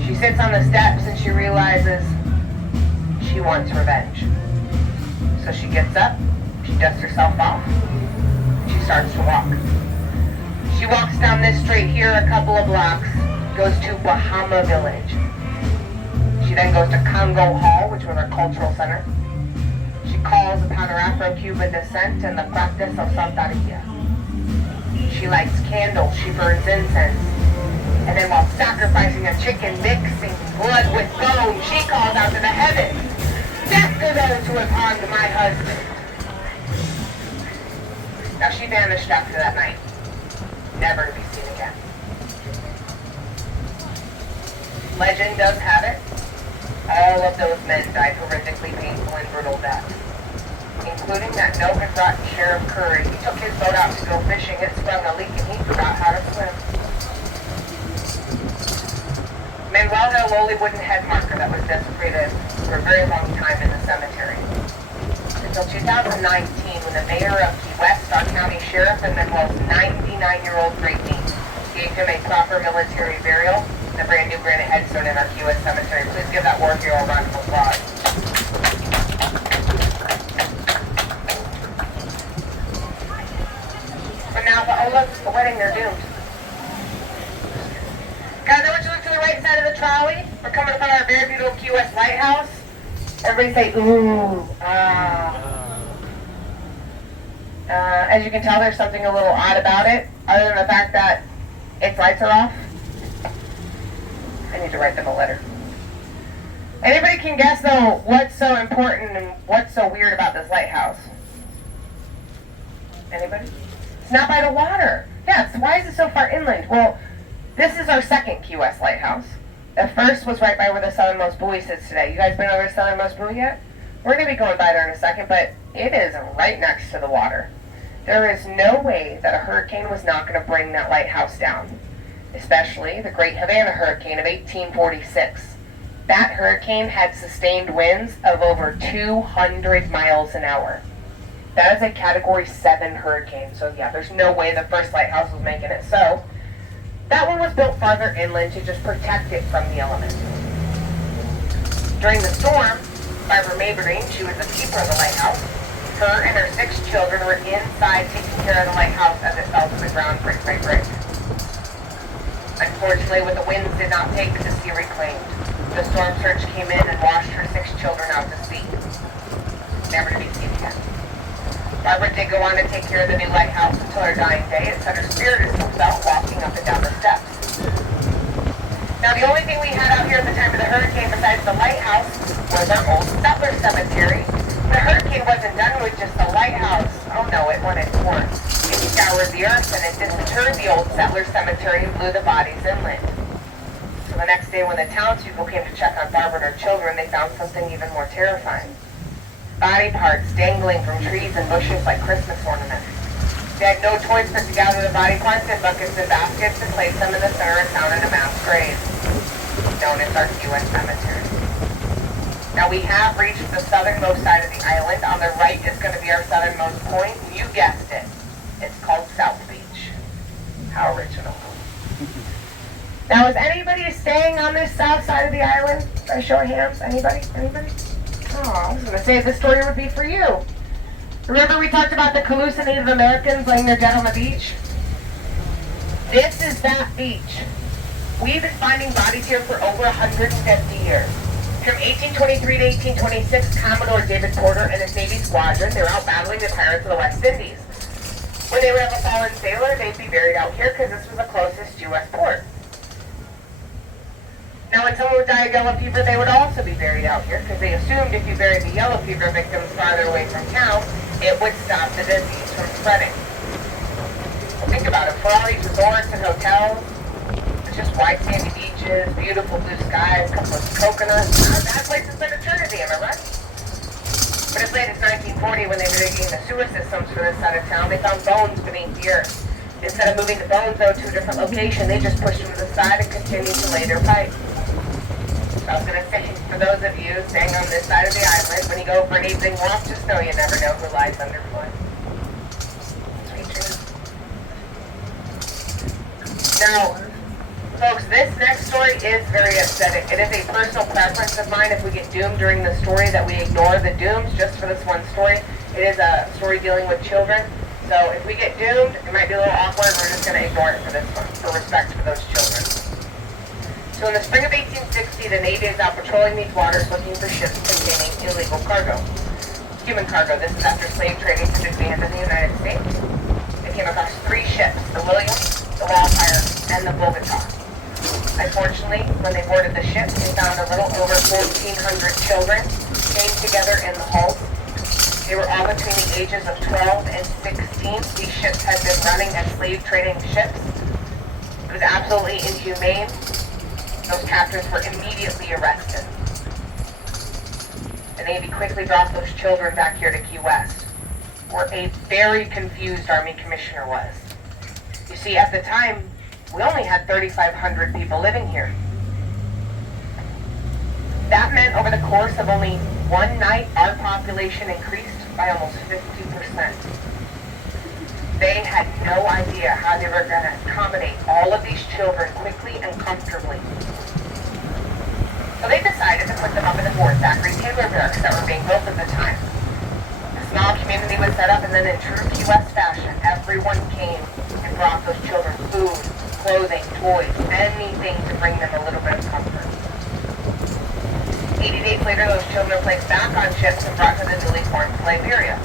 She sits on the steps and she realizes she wants revenge. So she gets up, she dusts herself off, she starts to walk. She walks down this street here a couple of blocks, goes to Bahama Village. She then goes to Congo Hall, which was our cultural center. She calls upon her Afro-Cuban descent and the practice of Santeria. She lights candles, she burns incense, and then while sacrificing a chicken, mixing blood with bone, she calls out to the heavens, "Death to those who have harmed my husband." Now she vanished after that night, never to be seen again. Legend does have it, all of those men died horrifically painful and brutal deaths, including that note had brought Sheriff Curry. He took his boat out to go fishing, it sprung a leak, and he forgot how to swim. Manuel had a lowly wooden head marker that was desecrated for a very long time in the cemetery. Until 2019, when the mayor of Key West, our county sheriff, and Manuel's 99-year-old great niece gave him a proper military burial and a brand new granite headstone in our Key West cemetery. Please give that war hero a round of applause. But now the Olaf's the wedding, they're doomed. Guys, I want you to look to the right side of the trolley. We're coming up on our very beautiful Key West lighthouse. Everybody say, ooh, ah. As you can tell, there's something a little odd about it, other than the fact that its lights are off. I need to write them a letter. Anybody can guess, though, what's so important and what's so weird about this lighthouse? Anybody? It's not by the water. Yeah, so why is it so far inland? Well, this is our second Key West lighthouse. The first was right by where the southernmost buoy sits today. You guys been over the southernmost buoy yet? We're going to be going by there in a second, but it is right next to the water. There is no way that a hurricane was not going to bring that lighthouse down, especially the Great Havana Hurricane of 1846. That hurricane had sustained winds of over 200 miles an hour. That is a Category 7 hurricane, so yeah, there's no way the first lighthouse was making it. So that one was built farther inland to just protect it from the elements. During the storm, Barbara Maybering, she was the keeper of the lighthouse. Her and her 6 children were inside taking care of the lighthouse as it fell to the ground brick by brick. Unfortunately, what the winds did not take, the sea reclaimed. The storm surge came in and washed her 6 children out to sea, never to be seen again. Barbara did go on to take care of the new lighthouse until her dying day. It said her spirit is still felt walking up and down the steps. Now, the only thing we had out here at the time of the hurricane besides the lighthouse was our old settler cemetery. The hurricane wasn't done with just the lighthouse. Oh no, it wanted more. It scoured the earth and it disinterred the old settler cemetery and blew the bodies inland. So the next day when the townspeople came to check on Barbara and her children, they found something even more terrifying. Body parts dangling from trees and bushes like Christmas ornaments. They had no choice but to gather the body parts in buckets and baskets and place them in the center of town in a mass grave, known as our U.S. cemetery. Now we have reached the southernmost side of the island. On the right is going to be our southernmost point. You guessed it. It's called South Beach. How original. Now is anybody staying on this south side of the island? By show of hands? Anybody? Anybody? Oh, I was going to say this story would be for you. Remember we talked about the Calusa Native Americans laying their dead on the beach? This is that beach. We've been finding bodies here for over 150 years. From 1823 to 1826, Commodore David Porter and his Navy squadron, they were out battling the pirates of the West Indies. When they would have a fallen sailor, they'd be buried out here because this was the closest U.S. port. Now when someone would die of yellow fever, they would also be buried out here because they assumed if you buried the yellow fever victims farther away from town, it would stop the disease from spreading. Well, think about it. For all these resorts and hotels, it's just white sandy beaches, beautiful blue skies, a couple of coconuts. Not a bad place to spend eternity, am I right? But as late as 1940, when they were digging the sewer systems for this side of town, they found bones beneath the earth. Instead of moving the bones, though, to a different location, they just pushed them to the side and continued to lay their pipe. I was going to say, for those of you staying on this side of the island, when you go for an evening walk, just know you never know who lies underfoot. Sweet dreams. Now, folks, this next story is very upsetting. It is a personal preference of mine if we get doomed during the story that we ignore the dooms just for this one story. It is a story dealing with children. So if we get doomed, it might be a little awkward. We're just going to ignore it for this one, for respect for those children. So in the spring of 1860, the Navy is out patrolling these waters looking for ships containing illegal cargo. Human cargo. This is after slave trading had been banned in the United States. They came across 3 ships, the William, the Wildfire, and the Bogota. Unfortunately, when they boarded the ship, they found a little over 1,400 children chained together in the hulls. They were all between the ages of 12 and 16. These ships had been running as slave trading ships. It was absolutely inhumane. Those captors were immediately arrested. The Navy quickly brought those children back here to Key West, where a very confused Army commissioner was. You see, at the time, we only had 3,500 people living here. That meant over the course of only one night, our population increased by almost 50%. They had no idea how they were going to accommodate all of these children quickly and comfortably. So they decided to put them up in the Fort Zachary Taylor barracks that were being built at the time. A small community was set up, and then in true Key West fashion, everyone came and brought those children food, clothing, toys, anything to bring them a little bit of comfort. 80 days later, those children were placed back on ships and brought to the newly formed Liberia,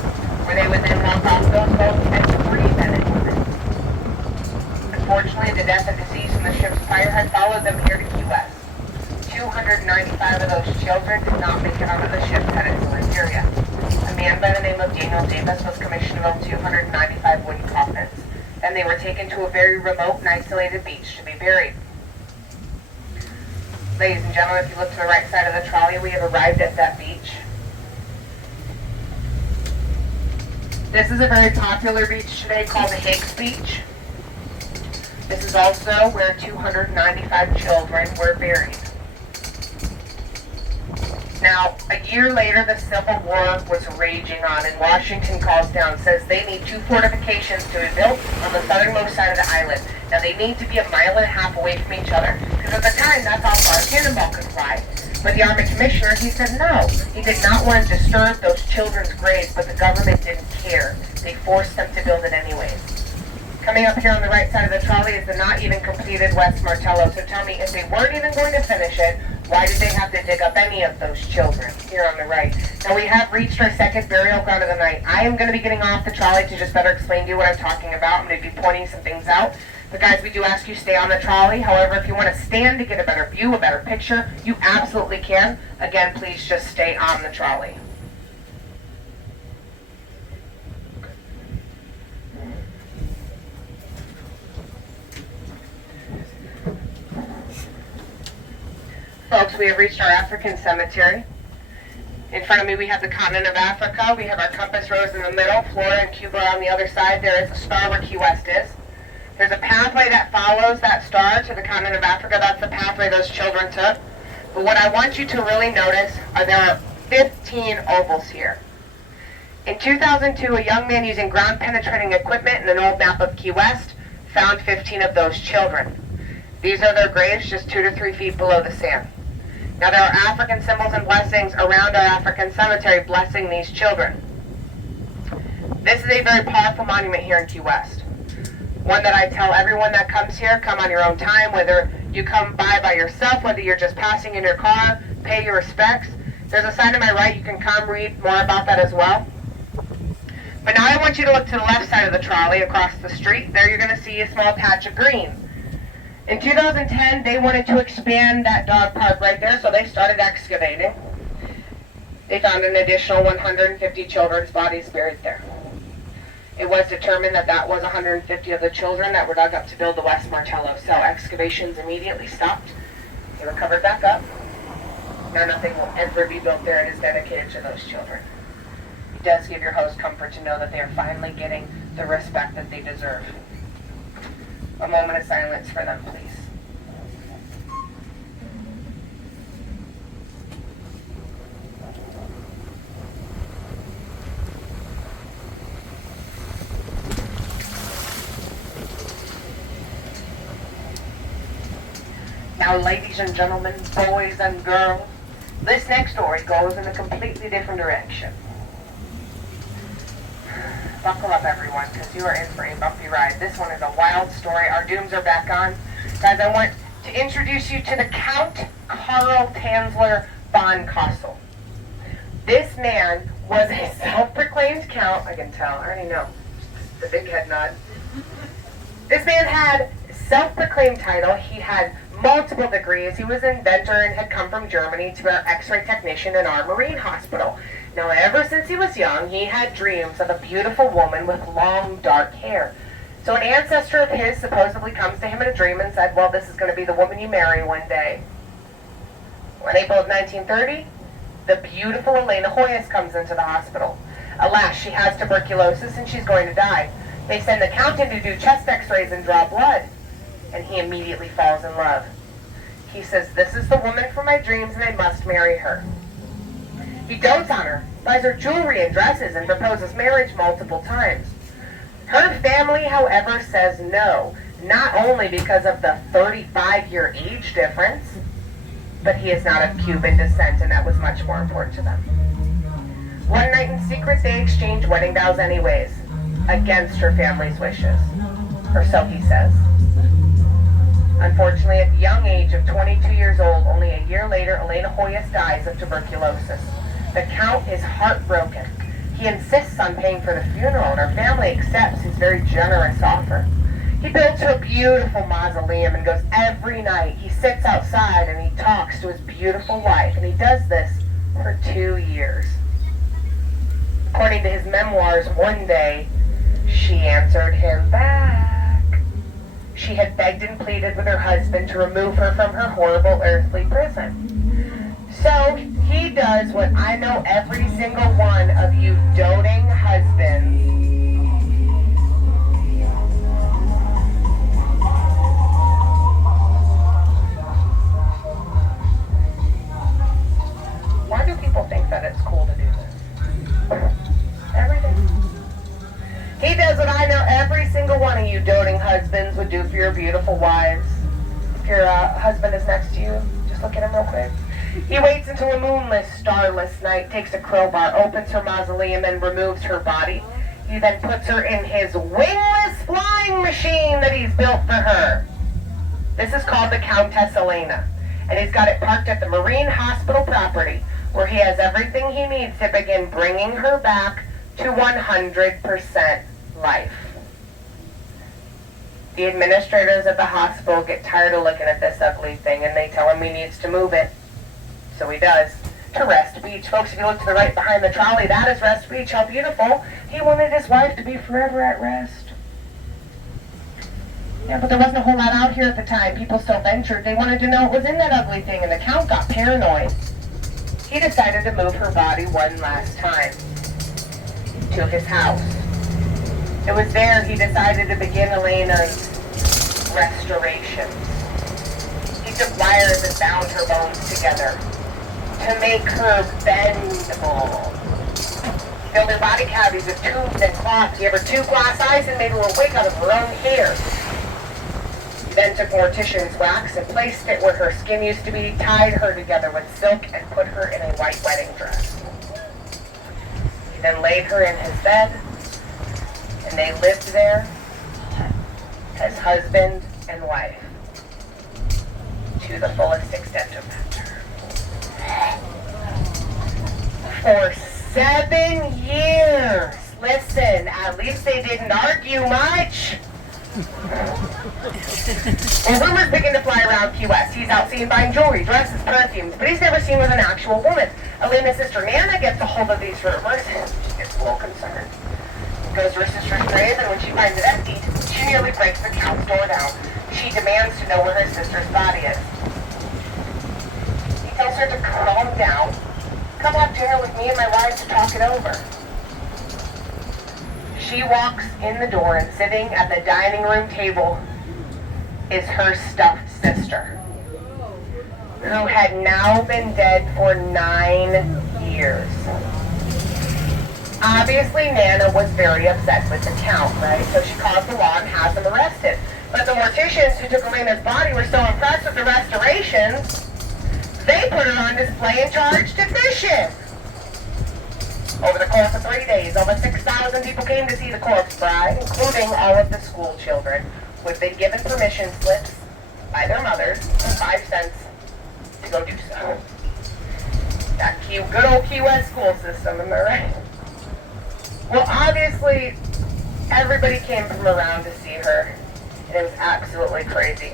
where they would then walk off those boats and free men and women. Unfortunately, the death and disease from the ship's fire had followed them here to Key West. 295 of those children did not make it onto the ship headed to Liberia. A man by the name of Daniel Davis was commissioned to build 295 wooden coffins, and they were taken to a very remote and isolated beach to be buried. Ladies and gentlemen, if you look to the right side of the trolley, we have arrived at that beach. This is a very popular beach today called the Higgs Beach. This is also where 295 children were buried. Now, a year later, the Civil War was raging on, and Washington calls down, says they need 2 fortifications to be built on the southernmost side of the island. Now, they need to be a mile and a half away from each other, because at the time, that's how far a cannonball could fly. But the Army Commissioner, he said no. He did not want to disturb those children's graves, but the government didn't care. They forced them to build it anyways. Coming up here on the right side of the trolley is the not even completed West Martello. So tell me, if they weren't even going to finish it, why did they have to dig up any of those children here on the right? Now we have reached our second burial ground of the night. I am going to be getting off the trolley to just better explain to you what I'm talking about. I'm going to be pointing some things out. But guys, we do ask you stay on the trolley. However, if you want to stand to get a better view, a better picture, you absolutely can. Again, please just stay on the trolley. folks, we have reached our African cemetery. In front of me we have the continent of Africa. We have our compass rose in the middle, Florida and Cuba on the other side. There is a star where Key West is. There's a pathway that follows that star to the continent of Africa. That's the pathway those children took. But what I want you to really notice are there are 15 ovals here. In 2002, a young man using ground-penetrating equipment and an old map of Key West found 15 of those children. These are their graves just 2 to 3 feet below the sand. Now there are African symbols and blessings around our African cemetery blessing these children. This is a very powerful monument here in Key West. One that I tell everyone that comes here, come on your own time, whether you come by yourself, whether you're just passing in your car, pay your respects. There's a sign to my right, you can come read more about that as well. But now I want you to look to the left side of the trolley across the street. There you're going to see a small patch of green. In 2010, they wanted to expand that dog park right there, so they started excavating. They found an additional 150 children's bodies buried there. It was determined that that was 150 of the children that were dug up to build the West Martello. So excavations immediately stopped. They were covered back up. Now nothing will ever be built there. It is dedicated to those children. It does give your host comfort to know that they are finally getting the respect that they deserve. A moment of silence for them, please. Now, ladies and gentlemen, boys and girls, this next story goes in a completely different direction. Buckle up, everyone, because you are in for a bumpy ride. This one is a wild story. Our dooms are back on. Guys, I want to introduce you to the Count Karl Tanzler von Kassel. This man was a self-proclaimed count. I can tell. I already know. The big head nod. This man had self-proclaimed title. He had multiple degrees. He was an inventor and had come from Germany to be an X-ray technician in our Marine Hospital. Now, ever since he was young, he had dreams of a beautiful woman with long, dark hair. So an ancestor of his supposedly comes to him in a dream and said, well, this is going to be the woman you marry one day. Well, in April of 1930, the beautiful Elena Hoyas comes into the hospital. Alas, she has tuberculosis and she's going to die. They send the count in to do chest x-rays and draw blood. And he immediately falls in love. He says, this is the woman for my dreams and I must marry her. He dotes on her, buys her jewelry and dresses, and proposes marriage multiple times. Her family, however, says no, not only because of the 35-year age difference, but he is not of Cuban descent, and that was much more important to them. One night in secret, they exchange wedding vows anyways, against her family's wishes, or so he says. Unfortunately, at the young age of 22 years old, only a year later, Elena Hoyas dies of tuberculosis. The Count is heartbroken. He insists on paying for the funeral, and her family accepts his very generous offer. He builds her a beautiful mausoleum and goes every night. He sits outside and he talks to his beautiful wife, and he does this for 2 years. According to his memoirs, one day, she answered him back. She had begged and pleaded with her husband to remove her from her horrible earthly prison. So he does what I know every single one of you doting husbands Why do people think that it's cool to do this? Every day. He does what I know every single one of you doting husbands would do for your beautiful wives. If your husband is next to you, just look at him real quick. He waits until a moonless, starless night, takes a crowbar, opens her mausoleum, and removes her body. He then puts her in his wingless flying machine that he's built for her. This is called the Countess Elena, and he's got it parked at the Marine Hospital property, where he has everything he needs to begin bringing her back to 100% life. The administrators at the hospital get tired of looking at this ugly thing, and they tell him he needs to move it. So he does, to Rest Beach. Folks, if you look to the right behind the trolley, that is Rest Beach. How beautiful. He wanted his wife to be forever at rest. Yeah, but there wasn't a whole lot out here at the time. People still ventured. They wanted to know what was in that ugly thing, and the Count got paranoid. He decided to move her body one last time to his house. It was there he decided to begin Elena's restoration. He took wires and bound her bones together to make her bendable. He filled her body cavities with tubes and cloth. He gave her 2 glass eyes and made her a wig out of her own hair. He then took mortician's wax and placed it where her skin used to be, tied her together with silk, and put her in a white wedding dress. He then laid her in his bed, and they lived there as husband and wife to the fullest extent of that term. For 7 years. Listen, at least they didn't argue much. Well, rumors begin to fly around Key West. He's out seen buying jewelry, dresses, perfumes, but he's never seen with an actual woman. Elena's sister Nana gets a hold of these rumors, and she gets a little concerned. Goes to her sister's grave, and when she finds it empty, she nearly breaks the Count's door down. She demands to know where her sister's body is. He tells her to calm down, come have dinner with me and my wife to talk it over. She walks in the door, and sitting at the dining room table is her stuffed sister, who had now been dead for 9 years. Obviously, Nana was very upset with the Count, right? So she calls the law and has him arrested. But the morticians who took Elena's body were so impressed with the restorations, they put her on display and charged to fishing. Over the course of 3 days, over 6,000 people came to see the corpse bride, including all of the school children, who had been given permission slips by their mothers for 5 cents to go do so. That good old Key West school system, am I right? Well, obviously, everybody came from around to see her, and it was absolutely crazy.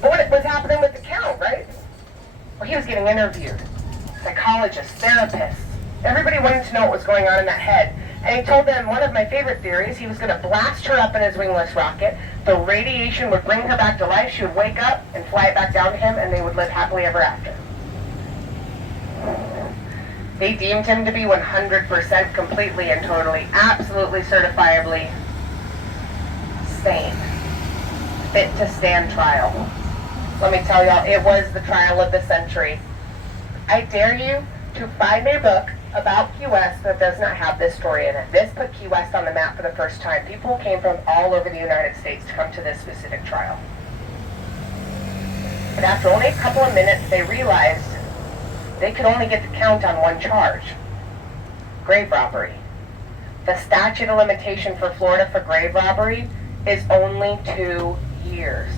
But what was happening with the Count, right? Well, he was getting interviewed. Psychologists, therapists. Everybody wanted to know what was going on in that head. And he told them one of my favorite theories, he was going to blast her up in his wingless rocket. The radiation would bring her back to life. She would wake up and fly it back down to him, and they would live happily ever after. They deemed him to be 100% completely and totally, absolutely certifiably sane. Fit to stand trial. Let me tell y'all, it was the trial of the century. I dare you to find a book about Key West that does not have this story in it. This put Key West on the map for the first time. People came from all over the United States to come to this specific trial. But after only a couple of minutes, they realized they could only get the Count on one charge: grave robbery. The statute of limitation for Florida for grave robbery is only 2 years.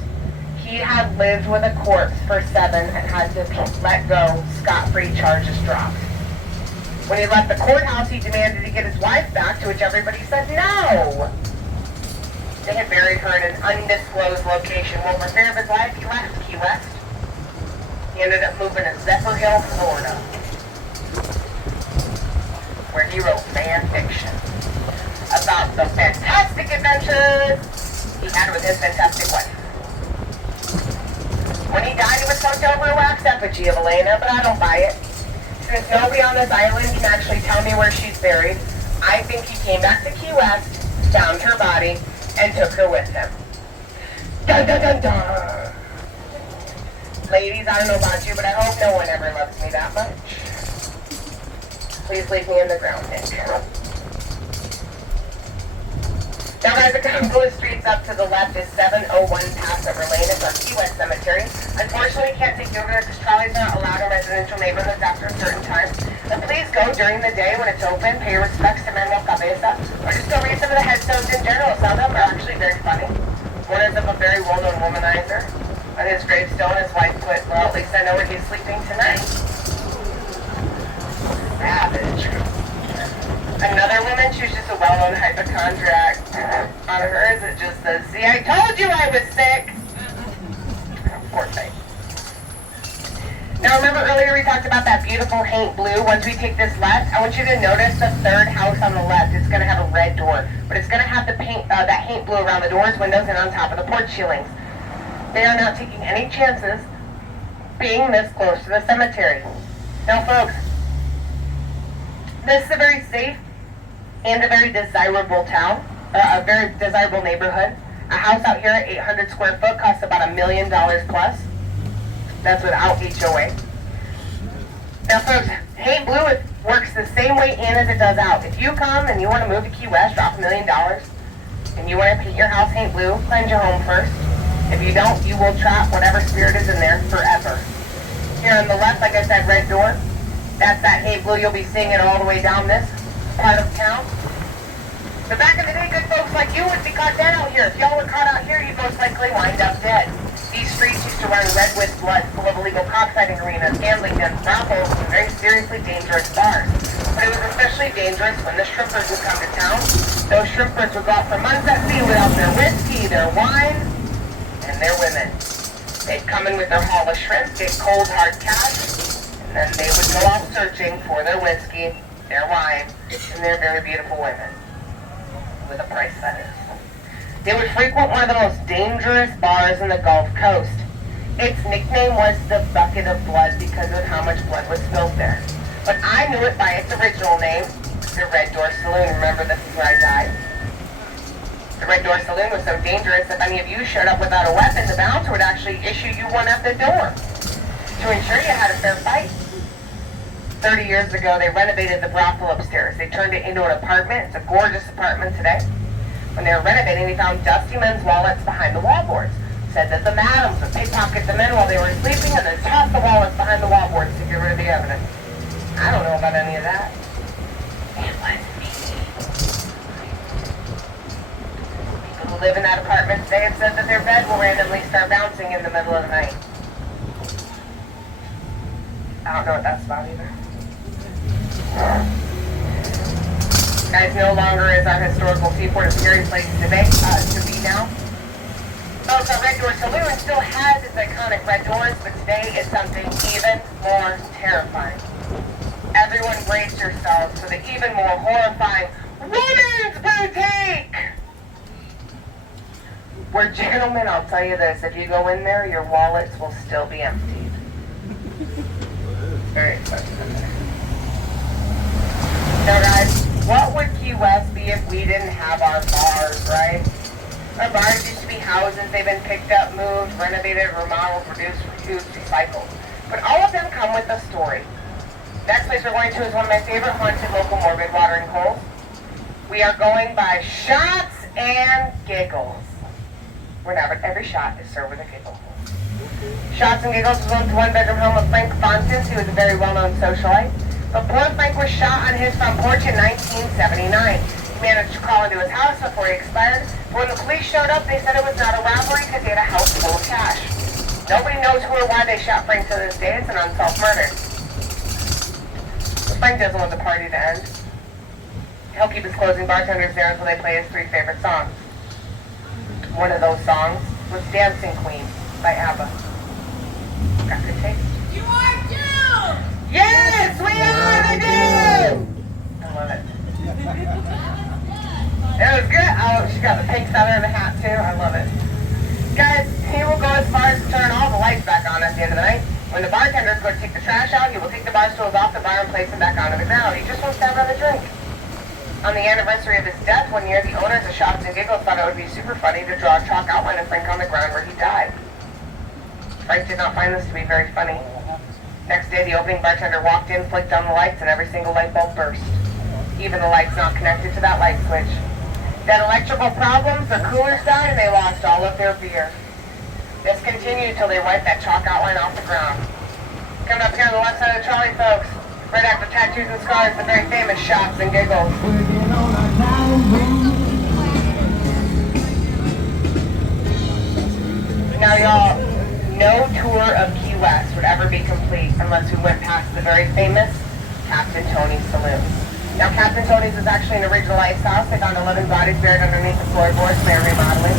He had lived with a corpse for 7 and had to let go, scot-free, charges dropped. When he left the courthouse, he demanded to get his wife back, to which everybody said no. They had buried her in an undisclosed location. Well, for fear of his life, he left Key West. He ended up moving to Zephyrhill, Florida, where he wrote fan fiction about the fantastic adventures he had with his fantastic wife. When he died, he was slumped over a wax effigy of Elena, but I don't buy it. Since nobody on this island can actually tell me where she's buried, I think he came back to Key West, found her body, and took her with him. Dun dun dun dun! Ladies, I don't know about you, but I hope no one ever loves me that much. Please leave me in the ground, Nick. Now guys, a couple of streets up to the left is 701 Passover Lane. It's our Key West Cemetery. Unfortunately, we can't take you over there because trolleys are not allowed in residential neighborhoods after a certain time. And please go during the day when it's open, pay your respects to Manuel Cabeza, or just go read some of the headstones in general. Some of them are actually very funny. One is of a very well-known womanizer. On his gravestone, his wife put, well, at least I know where he's sleeping tonight. Savage. Another woman, she's just a well-known hypochondriac. On hers, it just says, see, I told you I was sick. Poor thing. Now remember earlier we talked about that beautiful haint blue? Once we take this left, I want you to notice the third house on the left. It's going to have a red door, but it's going to have the paint, that haint paint blue around the doors, windows, and on top of the porch ceilings. They are not taking any chances being this close to the cemetery. Now, folks, this is a very safe and a very desirable town, a very desirable neighborhood. A house out here at 800 square foot costs about $1 million plus. That's without HOA. Now, folks, Paint Blue works the same way in as it does out. If you come and you want to move to Key West, drop $1 million, and you want to paint your house paint blue, cleanse your home first. If you don't, you will trap whatever spirit is in there forever. Here on the left, like I said, red door. That's that paint blue. You'll be seeing it all the way down this part of town. But back in the day, good folks like you would be caught dead out here. If y'all were caught out here, you'd most likely wind up dead. These streets used to run red with blood, full of illegal cockfighting arenas, gambling dens, brothels, and very seriously dangerous bars. But it was especially dangerous when the shrimpers would come to town. Those shrimpers would go out for months at sea without their whiskey, their wine, and their women. They'd come in with their haul of shrimp, get cold hard cash, and then they would go out searching for their whiskey, their wine, and their very beautiful women. With a price, that is. They would frequent one of the most dangerous bars in the Gulf Coast. Its nickname was the Bucket of Blood because of how much blood was spilled there. But I knew it by its original name, the Red Door Saloon. Remember, this is where I died. The Red Door Saloon was so dangerous that if any of you showed up without a weapon, the bouncer would actually issue you one at the door to ensure you had a fair fight. 30 years ago, they renovated the brothel upstairs. They turned it into an apartment. It's a gorgeous apartment today. When they were renovating, they found dusty men's wallets behind the wallboards. Said that the madams would pickpocket the men while they were sleeping and then toss the wallets behind the wallboards to get rid of the evidence. I don't know about any of that. It was me. People who live in that apartment today have said that their bed will randomly start bouncing in the middle of the night. I don't know what that's about either. Guys, no longer is our historical seaport a scary place to be now. Folks, our Red Door Saloon still has its iconic red doors, but today is something even more terrifying. Everyone brace yourselves for the even more horrifying women's boutique! Where, gentlemen, I'll tell you this, if you go in there, your wallets will still be emptied. Very expensive in there. Now, guys, what would Key West be if we didn't have our bars, right? Our bars used to be houses. They've been picked up, moved, renovated, remodeled, reduced, reused, recycled. But all of them come with a story. Next place we're going to is one of my favorite haunted local morbid watering holes. We are going by Shots and Giggles. Where now, but every shot is served with a giggle. Shots and Giggles was once a one-bedroom home of Frank Fontes, who was a very well-known socialite. But poor Frank was shot on his front porch in 1979. He managed to crawl into his house before he expired. But when the police showed up, they said it was not a robbery because he had a house full of cash. Nobody knows who or why they shot Frank to this day. It's an unsolved murder. But Frank doesn't want the party to end. He'll keep his closing bartenders there until they play his 3 favorite songs. One of those songs was Dancing Queen by ABBA. Got good taste. You are doomed! Yes, we are the dude! I love it. It was good. Oh, she got the pink feather in the hat too. I love it. Guys, he will go as far as to turn all the lights back on at the end of the night. When the bartenders go to take the trash out, he will take the bar stools off the bar and place them back onto the ground. He just wants to have another drink. On the anniversary of his death one year, the owners of Shots and Giggles thought it would be super funny to draw a chalk outline of Frank on the ground where he died. Frank did not find this to be very funny. Next day, the opening bartender walked in, flicked on the lights, and every single light bulb burst. Even the lights not connected to that light switch. They had electrical problems, their coolers died, and they lost all of their beer. This continued until they wiped that chalk outline off the ground. Coming up here on the left side of the trolley, folks, right after Tattoos and Scars, the very famous Shots and Giggles. Now, y'all, no tour of Key West would ever be complete unless we went past the very famous Captain Tony's Saloon. Now, Captain Tony's is actually an original ice house. They found 11 bodies buried underneath the floorboards. They're remodeling.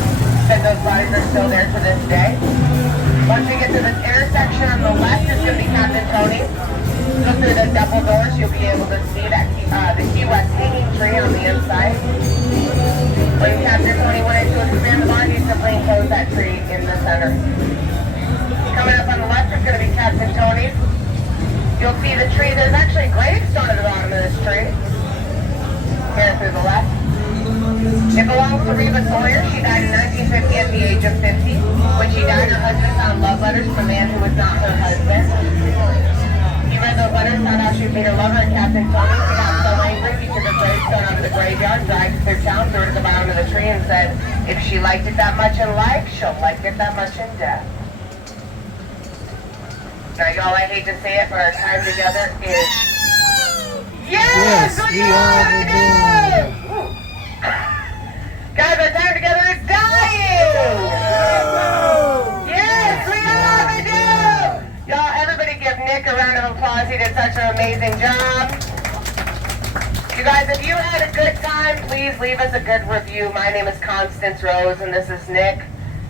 Said those bodies are still there to this day. Once we get to this intersection on the left, it's going to be Captain Tony's. Look through the double doors, you'll be able to see that the Key West hanging tree on the inside. When Captain Tony went into You'll see the tree. There's actually a gravestone at the bottom of this tree. Here through the left. It belongs to Reba Sawyer. She died in 1950 at the age of 50. When she died, her husband found love letters from a man who was not her husband. He read those letters, found out she would meet her lover at Captain Tony. He got so angry, he took a gravestone out of the graveyard, dragged it through town, threw it at the bottom of the tree, and said, if she liked it that much in life, she'll like it that much in death. Now, y'all, I hate to say it, but our time together is... Yes, we are do! Guys, our time together is dying! Yes, we are do! Y'all, everybody give Nick a round of applause. He did such an amazing job. You guys, if you had a good time, please leave us a good review. My name is Constance Rose, and this is Nick.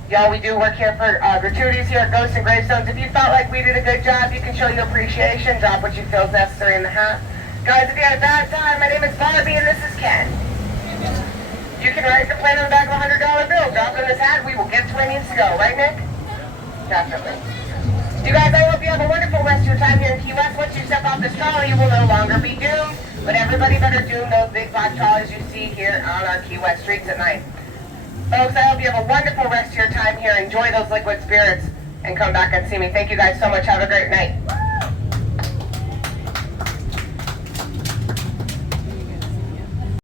Y'all, we do work here for gratuities here at Ghosts and Gravestones. If you felt like we did a good job, you can show your appreciation. Drop what you feel is necessary in the hat. Guys, if you had a bad time, my name is Barbie, and this is Ken. You can write the plan on the back of a $100 bill. Drop in this hat. We will get to where it needs to go. Right, Nick? Definitely. You guys, I hope you have a wonderful rest of your time here in Key West. Once you step off this trolley, you will no longer be doomed. But everybody better doom those big black trolleys you see here on our Key West streets at night. Folks, I hope you have a wonderful rest of your time here. Enjoy those liquid spirits and come back and see me. Thank you guys so much. Have a great night.